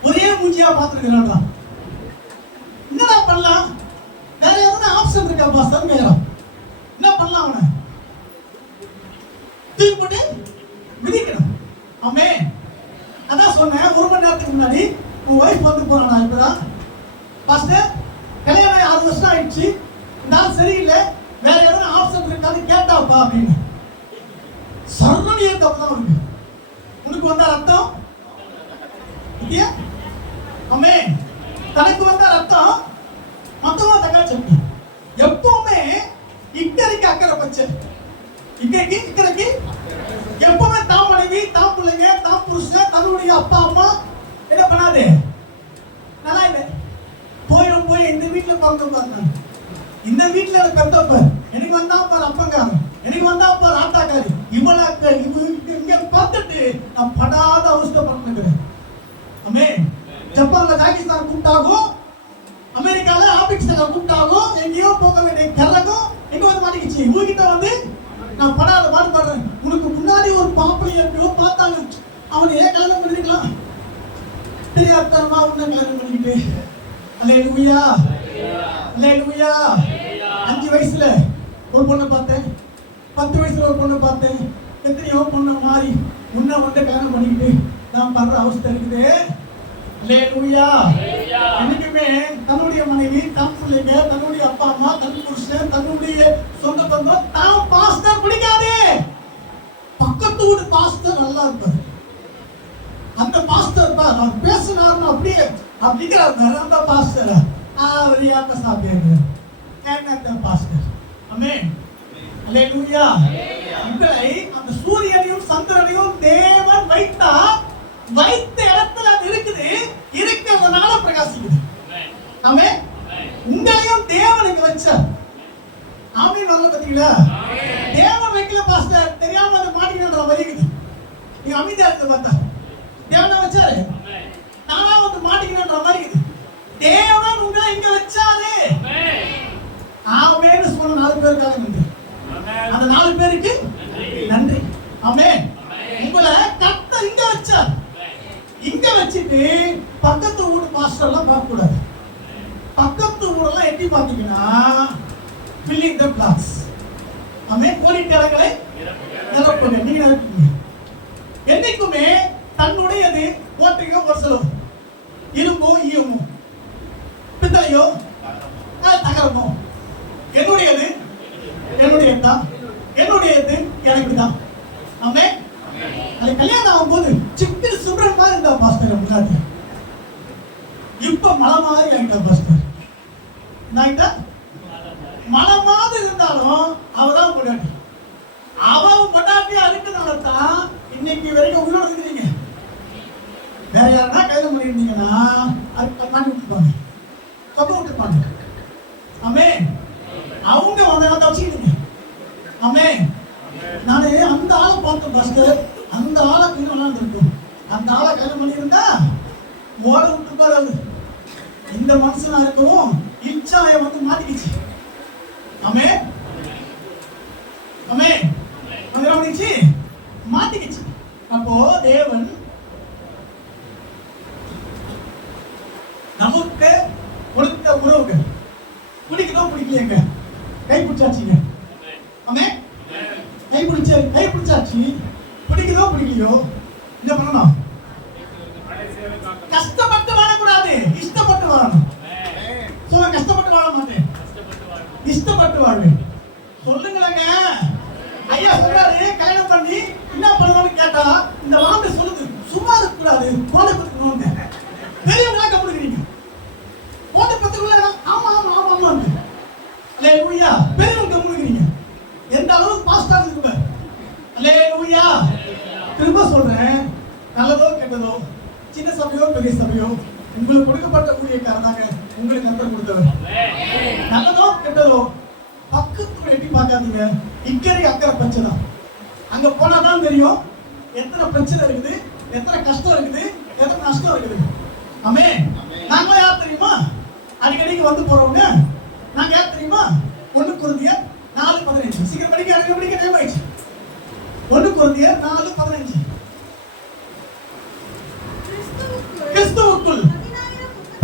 ஒரே மூஞ்சியா பார்த்துருக்கிறான்டா, என்னடா பண்ணலாம், வேற எதனா ஆப்ஷன் இருக்கா பாஸ்டர் கேட்கறான். என்ன பண்ணலாம்? அவனை தூக்கி போட்டு மிதிக்கணும். ஆமென். அதான் சொன்னேன், 1 மணி நேரத்துக்கு முன்னாடி உன் ஒய்ஃப் வந்து போறானா இப்பதான், பாஸ்டர் கல்யாணம் 6 வருஷம் ஆயிடுச்சு, நான் சரியில்லை, வேற எதனா ஆப்ஷன் இருக்கான்னு கேட்டாப்பா அப்படின்னு. சர்வனிய தப்பு தான் இருக்கு. உனக்கு வந்த ரத்தம் இல்லையா? ஆமென். தனக்கு வந்த ரத்தம் மொத்தமா தக்காளி சட்னி. எப்பவுமே இக்கரைக்கு அக்கறை பச்சை, இக்கரைக்கு எப்பவுமே தான் மனைவி, தான் பிள்ளைங்க, தான் புருஷன், தன்னுடைய அப்பா அம்மா என்ன பண்ணாது, நல்லா இல்லை போய் இந்த வீட்டுல பிறந்த பாரு, இந்த வீட்டுல பெத்தப்ப எனக்கு வந்தா பாரு அப்பங்காரன், எனக்கு வந்தா பாரு ஆட்டாக்காரி, இவளை இங்க பார்த்துட்டு நான் படாத அவஸ்தைப்பட்டிருக்கிறேன். ஆமென். ஜப்பான்ல பாகிஸ்தான் கூப்பிட்டாகும், அமெரிக்கால ஆபிக்ஸ்ல கூப்பிட்டாகும், எங்கேயோ போக வேண்டிய கரகம் எங்க வந்து மாட்டிக்கிச்சு. இவங்கிட்ட வந்து நான் படாத பாடுபடுறேன். உனக்கு முன்னாடி ஒரு பாப்பையை எப்படியோ பார்த்தாங்க, அவனை ஏன் கல்யாணம் பண்ணிருக்கலாம், தெரியாதமா உன்னை கல்யாணம் பண்ணிக்கிட்டு. அல்லேலூயா, அல்லேலூயா. 5 வயசுல ஒரு பொண்ணை பார்த்தேன், 10 வயசுல ஒரு பொண்ணை பார்த்தேன், எத்தனையோ பொண்ணை மாறி உன்னை வந்து கல்யாணம் பண்ணிக்கிட்டு நான் படுற அவஸ்தை இருக்குது. அல்லேலூயா. என்னைக்குமே தன்னுடைய மனைவி, தன் பிள்ளைங்க, தன்னுடைய அப்பா அம்மா, தன் புருஷன், தன்னுடைய சொந்த பந்தம், தான் பாஸ்டர் பிடிக்காது. பக்கத்து வீட்டு பாஸ்டர் நல்லா இருப்பாரு. அந்த பாஸ்டர் அவர் பேசினார்னு அப்படியே அப்படிங்கிறார், அந்த பாஸ்டர் அவர் யாக்க சாப்பிடுறாரு என்ன பாஸ்டர். ஆமென். அல்லேலூயா. உங்களை அந்த சூரியனையும் சந்திரனையும் தேவன் வைத்தார். வைத்த இடத்துல அது இருக்குது, இருக்கிறதுனால பிரகாசிக்குது. ஆமென். உங்களையும் தேவனுக்கு வச்சார். ஆமென். வரல பாத்தீங்களா? தேவன் வைக்கல பாஸ்டர், தெரியாம அது மாட்டிக்கிற வலிக்குது. நீங்க அமைதியா இருக்க பார்த்தா தேவனை வச்சாரு, நானா வந்து மாட்டிக்கிற மாதிரி இருக்குது. தேவன் உங்களை இங்க வச்சாரு. ஆமென். சொன்ன 4 பேருக்காக நன்றி. அந்த 4 பேருக்கு நன்றி. ஆமென். உங்களை கர்த்தர் இங்க வச்சார். இங்க வச்சிட்டு பக்கத்து ஊர் பாஸ்டர் எல்லாம் பார்க்க கூடாது. பக்கத்து ஊரெல்லாம் எட்டி பார்த்தீங்கன்னா filling the blanks. ஆமென். கோடிட்டரங்களை நிரப்புங்க. நீங்க நிரப்புங்க. என்னைக்குமே தன்னுடையது ஓட்டையோ ஒரு செலவு, இரும்போ ஈயமோ, பித்தளையோ தகரமோ, என்னுடையது என்னுடையதுதான், என்னுடையது எனக்கு தான். ஆமென். அது கல்யாணம் ஆகும்போது சிக்கு சுப்ரன் மாதிரி இருந்தா பாஸ்டர் முன்னாடி, இப்ப மலை மாதிரி ஆகிட்டா பாஸ்டர். என்ன மலை மாதிரி இருந்தாலும் அவதான் முன்னாடி, அவன் முன்னாடி அழுக்கிறனால தான் இன்னைக்கு வரைக்கும் உயிரோடு இருக்கிறீங்க. வேற யாருன்னா கைது பண்ணிருந்தீங்கன்னா அதுக்கு மாட்டி விட்டுப்பாங்க, சொந்த விட்டுப்பாங்க. ஆமென். அவங்க வந்த வச்சுக்கிட்டீங்க. ஆமென். நானே அந்த ஆளை பார்த்தேன் பாஸ்டர், அந்த ஆளை கொஞ்சம் விளாண்டுருக்கும், அந்த ஆளை கைது பண்ணியிருந்தா ஓட விட்டுப்பாரு அவரு. இந்த மனுஷனா இருக்கவும் இச்சாய வந்து மாட்டிக்கிச்சு. ஆமென். ஆமென். வந்துச்சு மாட்டிக்கிச்சு. அப்போ தேவன் நமக்கு கொடுத்த உறவுகள் பிடிக்கணும் பிடிக்கலையங்க, கை பிடிச்சாச்சுங்க. ஆமென். கை பிடிச்சாச்சு, பிடிக்கதோ பிடிக்கலையோ என்ன பண்ணணும்? கஷ்டப்பட்டு வாழக்கூடாது, இஷ்டப்பட்டு வாழணும். சொல்ல கஷ்டப்பட்டு வாழ மாட்டேன், இஷ்டப்பட்டு வாழ்வேன். சொல்லுங்களேங்க. ஐயா சொல்றாரு கல்யாணம் பண்ணி என்ன பண்ணணும்னு கேட்டா இந்த வார்த்தை சொல்லுது, சும்மா இருக்கக்கூடாது, குழந்தை பத்துக்கணும்னு. பெரியவங்களா கப்படுக்கிறீங்க, குழந்தை பத்துக்குள்ள ஆமா ஆமா ஆமா ஆமா அல்லேலூயா. பெரியவங்க கப்படுக்கிறீங்க, எந்த அளவுக்கு பாஸ்டா இருக்குங்க. அல்லேலூயா. திரும்ப சொல்றேன், நல்லதோ கெட்டதோ, சின்ன சபையோ பெரிய சபையோ, உங்களுக்கு கொடுக்கப்பட்ட ஊழியக்காரனாக உங்களுக்கு கர்த்தர் கொடுத்தவர். நல்லதோ கெட்டதோ பக்கத்துல எட்டி பார்க்காதீங்க, இக்கரை அக்கறை பிரச்சனை தான். அங்க போனாதான் தெரியும் எத்தனை பிரச்சனை இருக்குது, எத்தனை கஷ்டம் இருக்குது, எத்தனை நஷ்டம் இருக்குது. ஆமென். நாங்க யார் தெரியுமா? அடிக்கடிக்கு வந்து போறவங்க நாங்க யார் தெரியுமா? 1 கொரிந்தியர் 4:15. சீக்கிரம் படிக்க டைம் ஆயிடுச்சு. 1 கொரிந்தியர் 4:15. கிறிஸ்துவுக்குள்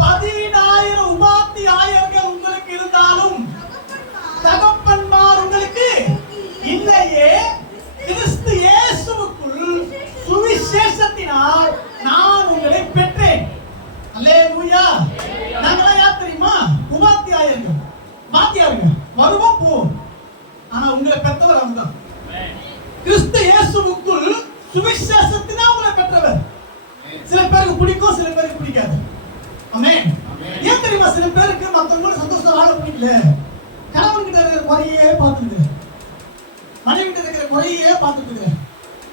10,000 உபாத்தியாயர்கள் உங்களுக்கு இருந்தாலும் தகப்பன்மார் உங்களுக்கு இல்லையே. கிறிஸ்து இயேசுவுக்குள் சுவிசேஷத்தினால் நான் உங்களை பெற்றேன். அல்லேலூயா. நாங்களா யார் தெரியுமா? உபாத்தியாயர்கள், வாத்தியார்கள், வருவோம் போவோம், ஆனா உங்களை பெற்றவர் அவர்தான். கிறிஸ்து இயேசுவுக்குள் சுவிசேஷத்தினால் உங்களை பெற்றவர். சில பேருக்கு பிடிக்கும், சில பேருக்கு பிடிக்காது. ஆமென். ஏன் தெரியுமா? சில பேருக்கு மற்றவங்களோட சந்தோஷம் வாழ பிடிக்கல. கணவன் கிட்ட இருக்கிற குறையே பார்த்துட்டு, மனைவி கிட்ட இருக்கிற குறையே பார்த்துட்டு,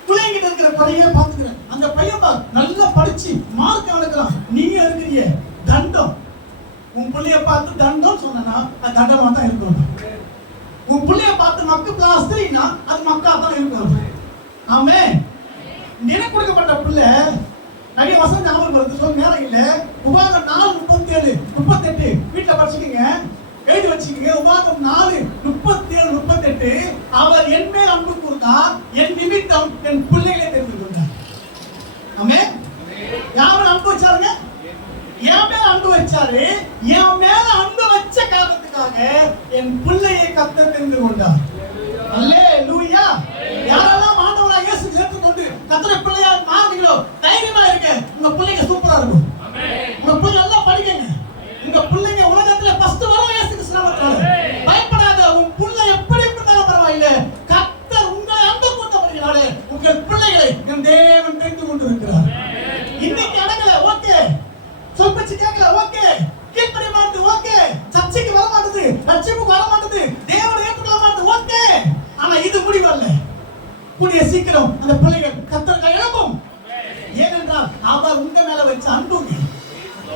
பிள்ளைங்க கிட்ட இருக்கிற குறையே பார்த்துட்டு, அந்த பையன் நல்லா படிச்சு மார்க் எடுக்கிறான், நீங்க இருக்கிறீங்க தண்டம். உன் பிள்ளைய பார்த்து தண்டம் சொன்னா அது தண்டமா தான் இருக்கும். உன் பிள்ளைய பார்த்து மக்கு பிளாஸ்டரினா அது மக்கா தான் இருக்கும். ஆமென். எனக்கு கொடுக்கப்பட்ட பிள்ளை நிறைய வசனம் ஞாபகம் வருது, சொல்ல நேரம் இல்ல. உபாகம் 4:37 38 வீட்டுல படிச்சுக்கீங்க, எழுதி வச்சுக்கீங்க. உபாகம் 4:37 அவர் என் மேல் அன்பு கூர்ந்தார், என் நிமித்தம் என் பிள்ளைகளை தெரிந்து கொண்டார். ஆமென். யார் அன்பு வச்சாருங்க? என் மேல அன்பு வச்சாரு. என் மேல அன்பு வச்ச காரணத்துக்காக என் பிள்ளையை கர்த்தர் தெரிந்து கொண்டார். அல்லேலூயா. யாரெல்லாம் ஆண்டவராகிய இயேசு ஏற்றுக்கொண்டு கர்த்தருடைய பிள்ளையா மாறுவீங்களோ தைரியமா இருங்க, உங்க பிள்ளைங்க சூப்பரா இருக்கும். உங்க பிள்ளை நல்லா படிக்கங்க. உங்க பிள்ளைங்க உலகத்துல ஃபர்ஸ்ட் வரும் இயேசு கிறிஸ்துவினால. பயப்படாத. உன் பிள்ளை எப்படி இருந்தாலும் பரவாயில்லை, கர்த்தர் உங்களை அன்பு கூர்ந்தபடியாலே உங்கள் பிள்ளைகளை என் தேவன் தெரிந்து கொண்டிருக்கிறார். இன்னைக்கு அடங்கல, ஓகே. சொல்பச்சு கேட்கல, ஓகே. கீழ்ப்படிய மாட்டது, ஓகே. சர்ச்சைக்கு வர மாட்டது, ரட்சிப்புக்கு வர மாட்டது, தேவனை ஏற்றுக்கொள்ள மாட்டது, ஓகே. ஆனா இது முடிவல்ல. கூடிய சீக்கிரம் அந்த பிள்ளைகள் கர்த்தரை எழுப்பும். ஏனென்றால் அவர் உங்க மேல வச்ச அன்பு,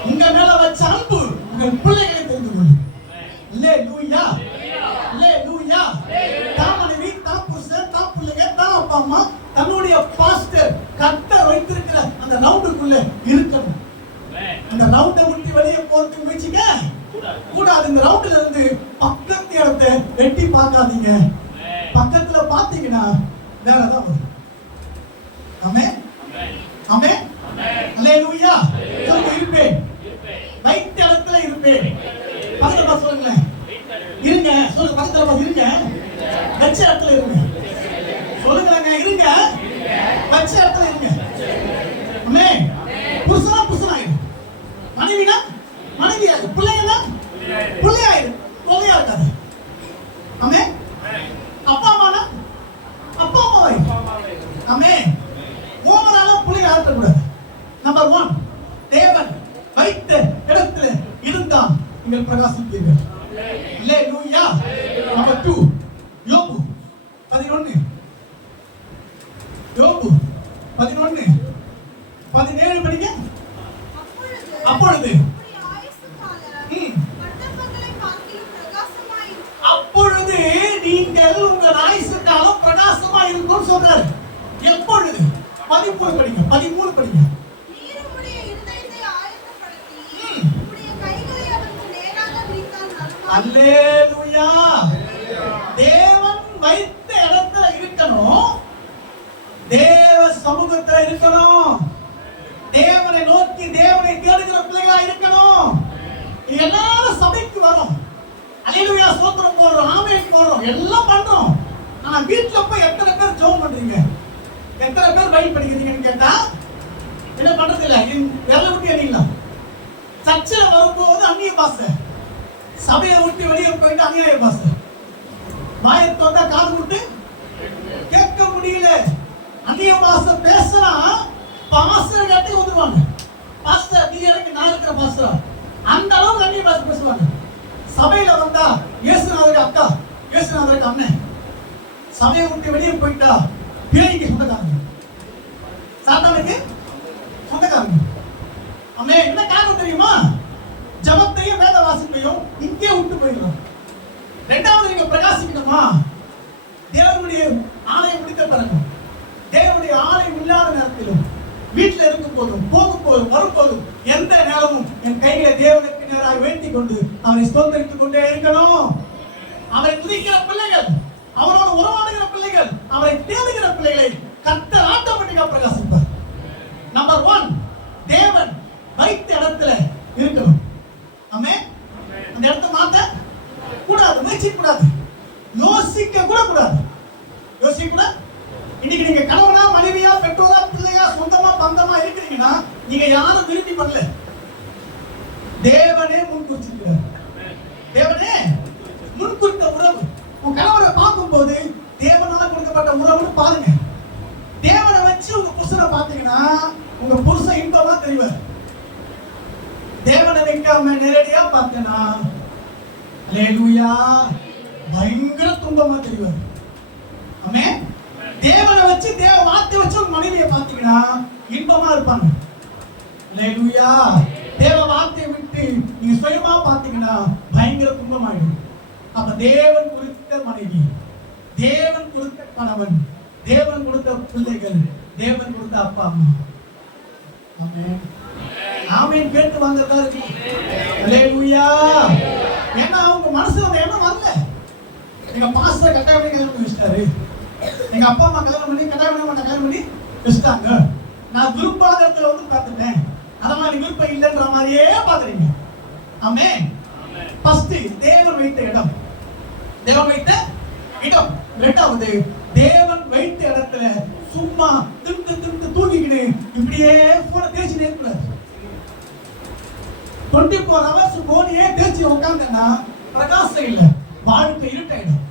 உங்க மேல வச்ச அன்பு உங்கள் பிள்ளைகளை தெரிந்து கொள்ளும். அல்லேலூயா. அல்லேலூயா. தான் மனைவி, தான் புருஷன், தான் பிள்ளைங்க, தான் அப்பா அம்மா, தன்னுடைய பாஸ்டர் கர்த்தர் வைத்திருக்கிற அந்த ரவுண்டுக்குள்ள இருக்கணும். அந்த ரவுண்டை விட்டு வெளியே போறதுக்கு முயற்சிக்க கூடாது. இந்த ரவுண்ட்ல இருந்து பக்கத்து இடத்தை வெட்டி பார்க்காதீங்க. பக்கத்துல பாத்தீங்கன்னா வேலை தான் வரும். ஆமென் ஆமென் அல்லேலூயா. சொல்லுங்க, இருப்பேன், வைத்த இடத்துல இருப்பேன். பக்கத்துல பார்த்து சொல்லுங்களேன், இருங்க. சொல்லுங்க, பக்கத்துல பார்த்து இருங்க, வச்ச இடத்துல இருங்க. சொல்லுங்க, இருங்க, வச்ச இடத்துல இருங்க. ஆமென். புருஷனா புருஷனாயிரு, மனைவினா மனைவியாயிரு, பிள்ளைங்கன்னா பிள்ளையாயிரு, பிள்ளையா இருக்காது. ஆமென். அப்பா அம்மானா அப்பா அம்மாவாயிரு. ஆமென். ஓவரால பிள்ளையா இருக்கக்கூடாது. நம்பர் 1, தேவன் வைத்த இடத்துல இருந்தால் நீங்கள் பிரகாசிப்பீர்கள். அல்லேலூயா. நம்பர் 2, யோபு 11, யோபு 11, 17 படிங்க. அப்பொழுது அப்பொழுது நீங்கள் உங்கள் ஆயுசு காலம் பிரகாசமா இருக்கும் சொல்றாரு. எப்பொழுது? 13 படிங்க, 13 படிங்க. அல்லேலூயா. தேவன் வைத்த இடத்துல இருக்கணும், தேவ சமூகத்துல இருக்கணும், தேவனை நோக்கி தேவனை தேடுகிற பிள்ளைகளா இருக்கணும். எல்லாரும் சபைக்கு வரோம், அல்லேலூயா ஸ்தோத்திரம் போடுறோம், ஆமென் போடுறோம், எல்லாம் பண்றோம். ஆனா வீட்ல போய் எத்தனை பேர் ஜெபம் பண்றீங்க, எத்தனை பேர் பைபிள் படிக்கிறீங்கன்னு கேட்டா என்ன பண்றது இல்ல. வேலை விட்டு எண்ணீங்களா? சர்ச்சில் வரும்போது அந்நிய பாஷை, சபையை விட்டு வெளியே போயிட்டு அந்நிய பாஷை, வாயத்தை வந்தா காது விட்டு கேட்க முடியல. அந்நிய பாஷை பேசினா பாஸ்டர் கேட்டு வந்துருவாங்க. பாஸ்டர் நீ எனக்கு நான் இருக்கிற பாஸ்டரா, அந்த அளவுக்கு அந்நிய பாஷை பேசுவாங்க. சபையில வந்தா இயேசுநாதருக்கு அக்கா, இயேசுநாதருக்கு அண்ணன், சபையை விட்டு வெளியே போயிட்டா பேய்க்கு சொந்தக்காரங்க, சாத்தானுக்கு சொந்தக்காரங்க. அம்மே என்ன காரணம் தெரியுமா? ஜபத்தையும் வேத வாசிப்பையும் இங்கே விட்டு போயிடும். ரெண்டாவது நீங்க பிரகாசிக்கணுமா? தேவனுடைய ஆலயம் முடித்த பிறகு, தேவனுடைய ஆலயம் இல்லாத நேரத்திலும், வீட்டில் இருக்கும் போதும், போகும் போதும், வரும் போதும், எந்த நேரமும் என் கையில தேவனுக்கு நேராக வேண்டி கொண்டு அவரை ஸ்தோத்தரித்துக் கொண்டே இருக்கணும். அவரை துதிக்கிற பிள்ளைகள், அவரோட உறவாடுகிற பிள்ளைகள், அவரை தேடுகிற பிள்ளைகளை கர்த்தர் ஆட்டோமேட்டிக்கா பிரகாசிப்பார். நம்பர் 1, தேவன் வைத்த இடத்துல இருக்கணும். ஆமென். அந்த இடத்தை மாத்த கூடாது, முயற்சிக்க கூடாது, யோசிக்க கூட கூடாது. யோசிக்க கூட. இன்னைக்கு நீங்க கணவனா, மனைவியா, பெற்றோரா, பிள்ளையா, சொந்தமா, பந்தமா இருக்கிறீங்கன்னா நீங்க யாரும் விரும்பி பண்ணல, தேவனே முன்குறிச்சிருக்கிறார். தேவனே முன்குறித்த உறவு. உங்க கணவரை பார்க்கும்போது தேவனால கொடுக்கப்பட்ட உறவுன்னு பாருங்க. தேவனை வச்சு உங்க புருஷனை பார்த்தீங்கன்னா உங்க புருஷன் இன்பமா தெரிவார். தேவனை வைக்காம நேரடியா பார்த்தேன்னா அல்லேலூயா பயங்கர துன்பமா தெரிவார். ஆமென். தேவனை வச்சு தேவ வார்த்தை வச்சு உங்க மனைவியை பார்த்தீங்கன்னா இன்பமா இருப்பாங்க. அல்லேலூயா. தேவ வார்த்தையை விட்டு நீங்க சுயமா பார்த்தீங்கன்னா பயங்கர துன்பமாயிடும். அப்ப தேவன் குறித்த மனைவி, தேவன் கொடுத்த கணவன், தேவன் கொடுத்த பிள்ளைகள், தேவன் கொடுத்த அப்பா அம்மா. ஆமென். ஆமென் கேட்டு வந்ததா இருக்கு. அல்லேலூயா. ஏன்னா உங்க மனசுல அந்த எண்ணம் வரல. எங்க பாஸ்டர் கல்யாணம் பண்ணி வச்சிட்டாரு, எங்க அப்பா அம்மா கல்யாணம் பண்ணி வச்சிட்டாங்க, நான் விரும்பாத இடத்துல வந்து பார்த்துட்டேன், அதெல்லாம் நீ விருப்பம் இல்லைன்ற மாதிரியே பாக்குறீங்க. ஆமென். ஃபர்ஸ்ட் தேவன் வைத்த இடம், தேவன் வைத்த இடம். இரண்டாவது தேவன் வைத்த இடத்துல சும்மா திண்டு தூங்கிக்கிட்டு இப்படியே போன தேய்ச்சி நேர்க்கூடாது. 24 hours போனியே தேய்ச்சி உட்காந்தேன்னா பிரகாசம் இல்லை, வாழ்க்கை இருட்டாயிடும்,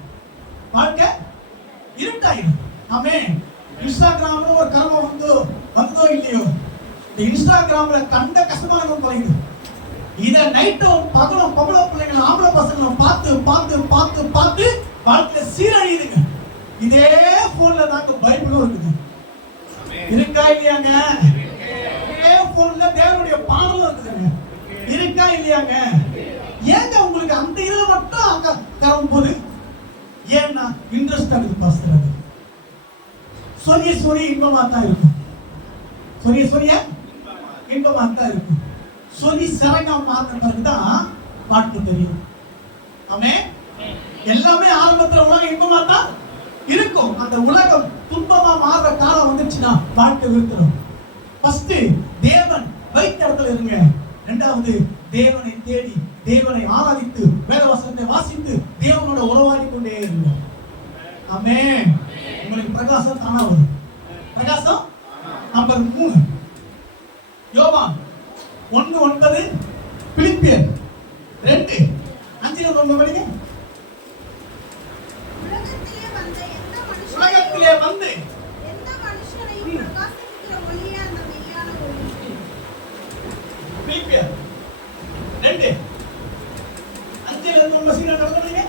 வாழ்க்கை இருட்டாயிடும். ஆமென். இன்ஸ்டாகிராம்ல ஒரு கர்மம் வந்ததோ இல்லையோ, இந்த இன்ஸ்டாகிராம்ல கண்ட கஷ்டமான குறையுது. இத நைட்டும் பகலும் பொம்பளை பிள்ளைங்களும் ஆம்பளை பசங்களும் பார்த்து பார்த்து பார்த்து பார்த்து வாழ்க்கையில சீரழியுதுங்க. இதே போன்ல தாங்க பைபிளும் இருக்குது. இருக்கா இல்லையாங்க? இதே போன்ல தேவனுடைய பாடலும் இருக்குதுங்க. இருக்கா இல்லையாங்க? ஏங்க உங்களுக்கு அந்த இதுல மட்டும் தரும் போது ஏன்னா இன்ட்ரெஸ்ட் ஆகுது பாஸ்டர். அது சொல்லி இன்பமா தான் இருக்கும், சொல்லி இன்பமா தான் இருக்கும். சொல்லி சரங்கா மாத்த பிறகுதான் பாட்டு தெரியும். ஆமென். எல்லாமே ஆரம்பத்துல உலக இன்பமா தான் இருக்கும். அந்த உலகம் துன்பமா மாறுற காலம் வந்துச்சுன்னா வாழ்க்கை விருத்துரும். ஃபர்ஸ்ட் தேவன் வைத்த இடத்துல இருங்க. இரண்டாவது தேவனை தேடி தேவனை ஆராதித்து வேதவசனத்தை வாசித்து தேவனோட உறவாடி கொண்டே இருங்க. ஆமென். உங்களுக்கு பிரகாசம் தானா வரும். பிரகாசம் நம்பர் 3 யோவான் 1:9 பிலிப்பியர் 2:5 படிங்க. உலகத்திலே வந்து எந்த மனுஷனையும் பிரகாசிக்கிற ஒளியே அந்த மெய்யான ஒளி. பிலிப்பியர் 2:5 நடந்துங்க.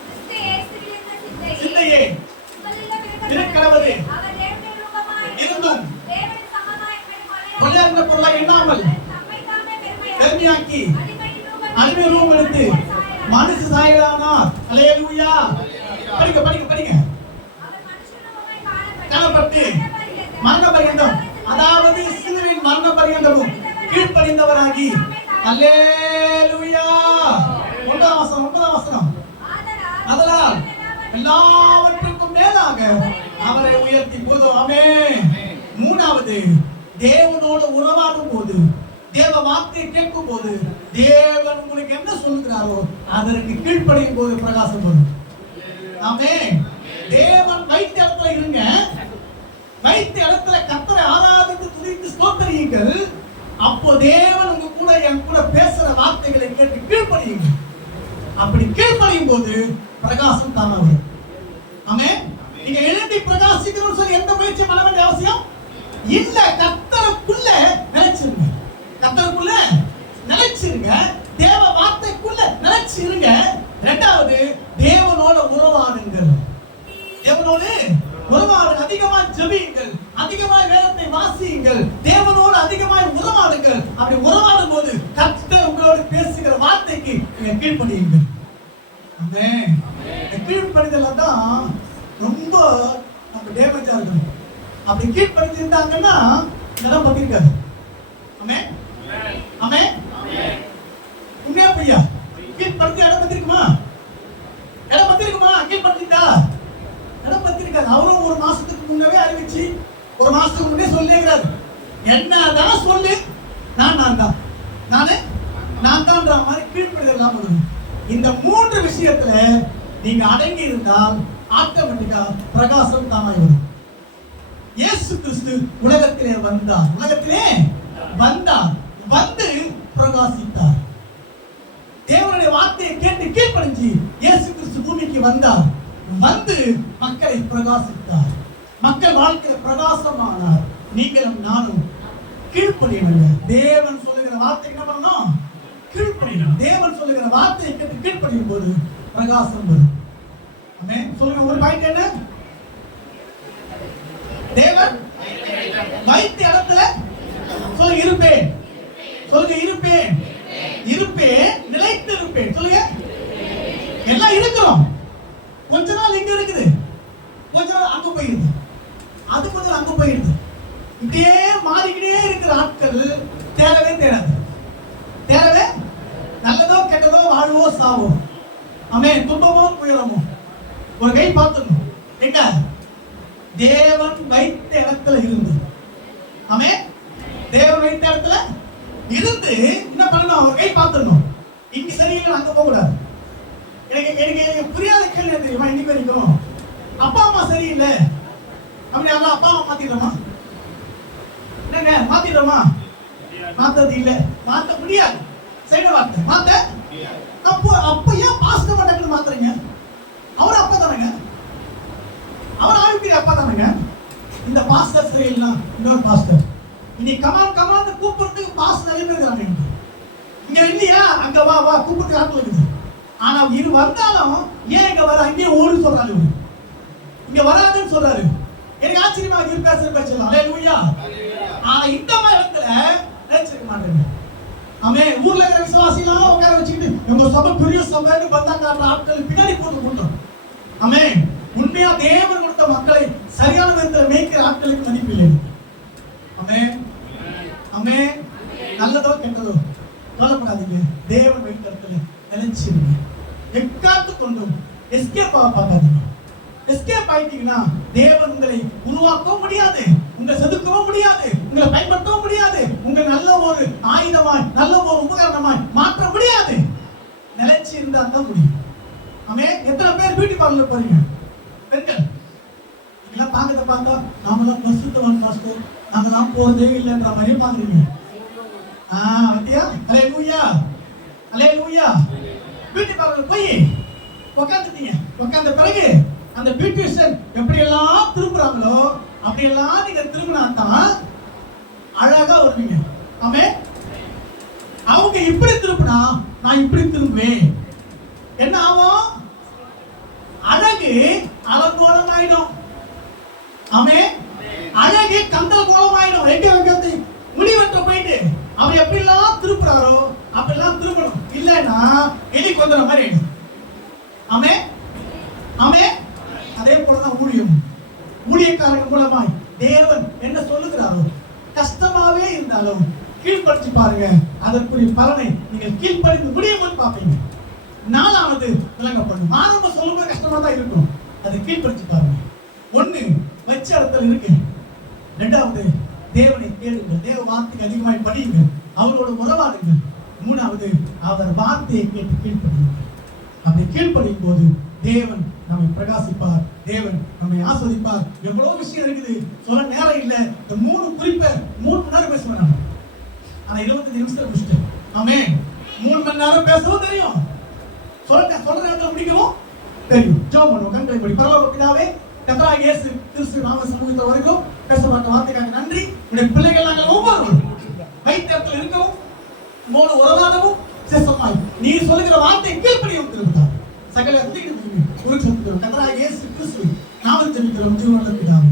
கிறிஸ்து இயேசுவிலிருந்த சிந்தையே உங்களிலும் இருக்கிறவது அவர் தேவனுடைய ரூபமாய் இருந்தும் தேவனின் சமாதானத்தை கொள்ளையற்ற பொருளை எண்ணாமல் தம்மைத்தாமே பெருமையாக்கி அடிமை ரூபம் எடுத்து மனுஷ சாயலானார். அல்லேலூயா. படிங்க படிங்க படிங்க. அவர் மனுஷனுமாய் காணப்பட்டு காணப்பட்டு மரண பரியந்தம், அதாவது சிலுவையின் மரண பரியந்தமும் கீழ்ப்படிந்தவராகி. அல்லேலூயா. 9ஆம் வசனம். அதனால் எல்லாவற்றுக்கும் மேலாக அவரை உயர்த்தி போதும். ஆமென். 3வது தேவனோடு உறவாடும் போது, தேவ வார்த்தையை கேட்கும் போது, தேவன் உங்களுக்கு என்ன சொல்லுகிறாரோ அதற்கு கீழ்ப்படியும் போது பிரகாசம் வரும். ஆமென். தேவன் வைத்த இடத்துல இருங்க. வைத்த இடத்துல கர்த்தரை ஆராதித்து துதித்து ஸ்தோத்திரியுங்கள். அப்போ தேவன் உங்க கூட என் கூட பேசுற வார்த்தைகளை கேட்டு கீழ்ப்படியுங்க. அப்படி கீழ்ப்படியும் போது பிரகாசம் தானா வரும். ஆமென். நீங்க எழுதி பிரகாசிக்கணும்னு சொல்லி எந்த முயற்சி பண்ண வேண்டிய அவசியம் இல்ல. கர்த்தருக்குள்ள நிலைச்சிருங்க. கர்த்தருக்குள்ள நிலைச்சிருங்க. தேவ வார்த்தைக்குள்ள நிலைச்சிருங்க. இரண்டாவது தேவனோட உறவாடுங்கள். தேவனோடு உறவாடுங்கள். அதிகமாக ஜெபியுங்கள். அதிகமாக வேதத்தை வாசியுங்கள். தேவனோடு அதிகமாக உறவாடுங்கள். அப்படி உறவாடும் போது கர்த்தர் உங்களோடு பேசுகிற வார்த்தைக்கு நீங்க கீழ்ப்படியுங்கள். ஆமென். கீழ்ப்படிதல் தான் ரொம்ப நம்ம டேமேஜா இருக்கும். அப்படி கீழ்ப்படிந்து இருந்தாங்கன்னா இடம் பத்திருக்காது. ஆமென். ஆமென். உண்மையா பையா கீழ்ப்படிந்து இடம் பத்திருக்குமா? இடம் பத்திருக்குமா? கீழ்ப்படிந்தா இடம் பத்திருக்காது. அவரும் ஒரு மாசத்துக்கு முன்னவே அறிவிச்சு ஒரு மாசத்துக்கு முன்னே சொல்லிக்கிறாரு, என்னதான் சொல்லு நான் தான் மாதிரி கீழ்ப்படிதல் இல்லாம வரும். இந்த 3 விஷயத்துல நீங்க அடங்கி இருந்தால் ஆட்டோமேட்டிக்கா பிரகாசம் தானாய் வரும். இயேசு கிறிஸ்து உலகத்திலே வந்தார். வந்து பிரகாசித்தார். தேவனுடைய வார்த்தையை கேட்டு கீழ்ப்படிஞ்சு இயேசு கிறிஸ்து பூமிக்கு வந்தார். வந்து மக்களை பிரகாசித்தார். மக்கள் வாழ்க்கையில பிரகாசமானார். நீங்களும் நானும் கீழ்ப்படியணும். தேவன் சொல்லுகிற வார்த்தை என்ன பண்ணணும்? கீழ்ப்படியணும். தேவன் சொல்லுகிற வார்த்தையை கேட்டு கீழ்ப்படியும் போது பிரகாசம் வரும். ஆமென். சொல்லுங்க. ஒரு பாயிண்ட் என்ன? தேவன் வைத்த இடத்துல சொல்லுங்க இருப்பேன். சொல்லுங்க இருப்பேன். நிலைத்து இருப்பேன். சொல்லுங்க. எல்லாம் இருக்கிறோம். கொஞ்ச நாள் இங்க இருக்குது, கொஞ்ச நாள் அங்க போயிருது, அது கொஞ்ச நாள் அங்க போயிருது. இப்படியே மாறிக்கிட்டே இருக்கிற ஆட்கள் தேடவே நல்லதோ கெட்டதோ வாழ்வோ சாவோ. ஆமென். துன்பமோ துயரமோ ஒரு கை பார்த்துடணும். எங்க? தேவன் வைத்த இடத்துல இருந்து. ஆமென். தேவன் வைத்த இடத்துல இருந்து என்ன பண்ணணும்? ஒரு கை பார்த்துடணும். இங்க சரியில்லை அங்க போக கூடாது. எனக்கு புரியாத கேள்வி தெரியுமா? இன்னைக்கு வரைக்கும் அப்பா அம்மா சரியில்லை அப்படி அதெல்லாம் அப்பா அம்மா மாத்திடுறோமா? என்னங்க மாத்திடுறோமா? மாத்தது இல்ல, மாத்த முடியாது. சைட வார்த்தை மாத்த. அப்ப ஏன் பாஸ்டர் மாட்டாங்கன்னு மாத்துறீங்க? அவர் அப்பா தானங்க, அவர் ஆவிக்குரிய அப்பா தானங்க. இந்த பாஸ்டர் சரியில்லை, இன்னொரு பாஸ்டர் இன்னைக்கு கமான் கூப்பிடுறதுக்கு பாஸ்டர் நிறைய பேர் இருக்கிறாங்க. இங்க இல்லையா அங்க வா கூப்பிட்டு ஆட்கள் இருக்குது. ஆனா இது வந்தாலும் ஏன் இங்க வர அங்கேயே ஓடு சொல்றாரு, இங்க வராதுன்னு சொல்றாரு. எனக்கு ஆச்சரியமா இருக்கு பேசுற பேசலாம். அல்லேலூயா. ஆனா இந்த மாதிரி இடத்துல நினைச்சிருக்க மாட்டேங்க. ஆமென். ஊர்ல இருக்கிற விசுவாசிலாம் உட்கார வச்சுக்கிட்டு உங்க சபை பெரிய சபைன்னு பந்தாக்கார ஆட்கள் பின்னாடி போட்டு கொண்டோம். ஆமென். உண்மையா தேவன் கொடுத்த மக்களை சரியான விதத்தில் மேய்க்கிற ஆட்களுக்கு மதிப்பு இல்லை. ஆமென். நல்லதோ கெட்டதோ கவலைப்படாதீங்க. தேவன் வைத்த இடத்துல நினைச்சிருங்க. எக்காத்து கொண்டும் எஸ்கேப் ஆக பார்க்காதீங்க. எஸ்கேப் ஆயிட்டீங்கன்னா தேவன் உங்களை உருவாக்கவும் முடியாது, உங்களை செதுக்கவும் முடியாது, உங்களை பயன்படுத்தவும் முடியாது, உங்களை நல்ல ஒரு ஆயுதமாய் நல்ல ஒரு உபகரணமாய் மாற்ற முடியாது. நிலைச்சு இருந்தா தான் முடியும். ஆமே. எத்தனை பேர் பியூட்டி பார்லர் போறீங்க பெண்கள்? இதெல்லாம் பார்க்கறத பார்த்தா நாமெல்லாம் பரிசுத்தவான் பாஸ்டர், நாங்கெல்லாம் போறதே இல்லைன்ற மாதிரி பாக்குறீங்க. வத்தியா? அல்லேலூயா, அல்லேலூயா. பியூட்டி பார்லர் போய் உட்காந்துட்டீங்க. உட்கார்ந்த பிறகு அந்த பியூட்டிஷியன் எப்படி எல்லாம் திரும்புறாங்களோ அப்படியெல்லாம் நீங்க திரும்பினா தான் அழகா வருவீங்க. ஆமே. அவங்க இப்படி திரும்பினா நான் இப்படி திரும்புவேன். என்ன ஆகும்? அழகு அலங்கோலம் ஆயிடும். ஆமே. அழகு கந்தல் கோலம் ஆயிடும். எங்க வைக்கிறது? முடிவெட்ட போயிட்டு அவர் எப்படி எல்லாம் திருப்புறாரோ அப்படிலாம் திரும்பணும். இல்லைன்னா எலி கொந்துற மாதிரி ஆயிடும். ஆமே. ஆமே. அதே போலதான் ஊழியம். ஊழியக்காரர்கள் மூலமாய் தேவன் என்ன சொல்லுகிறாரோ கஷ்டமாவே இருந்தாலும் கீழ்படுத்தி பாருங்க, அதற்குரிய பலனை நீங்கள் கீழ்ப்படிந்து முடியும்னு பார்ப்பீங்க. நாலாவது விளங்கப்படும். ஆரம்பம் சொல்லும்போது கஷ்டமா தான் இருக்கும், அதை கீழ்படுத்தி பாருங்க. ஒண்ணு வச்ச இடத்துல இருக்கு. ரெண்டாவது தேவனை தேடுங்கள், தேவ வார்த்தைக்கு அதிகமாய் படியுங்க, அவரோட உறவாடுங்கள். மூணாவது அவர் வார்த்தையை கேட்டு கீழ்ப்படுங்கள். அப்படி கீழ்ப்படியும் போது தேவன் நம்மை பிரகாசிப்பார், தேவன் நம்மை ஆஸ்வதிப்பார். எவ்வளவு விஷயம் இருக்குது, சொல்ல நேரம் இல்லை. இந்த 3 குறிப்பை 3 மணி நேரம் பேசுவேன் நான். ஆனா 25 நிமிஷத்துல முடிச்சிட்டேன். ஆமே. 3 மணி நேரம் பேசவும் தெரியும், சொல்ற நேரத்தில் முடிக்கவும் தெரியும். ஜெபம் பண்ணுவோம். கண்களை மூடி. பரலோக பிதாவே, கர்த்தராகிய இயேசு கிறிஸ்து நாம சமூகத்த வரைக்கும் பேசப்பட்ட வார்த்தைக்காக நன்றி. உடைய பிள்ளைகள் நாங்கள் ஒவ்வொருவரும் வைத்தியத்தில் இருக்கவும் உங்களோட உறவாடவும் சேசமாய் நீ சொல்லுகிற வார்த்தையை கீழ்ப்படியும் திரும்புகிறார். சகல கர்த்தராகிய இயேசு கிறிஸ்து நாமத்தில் ஜெபிக்கிறோம். ஜீவனுள்ள பிதாவே.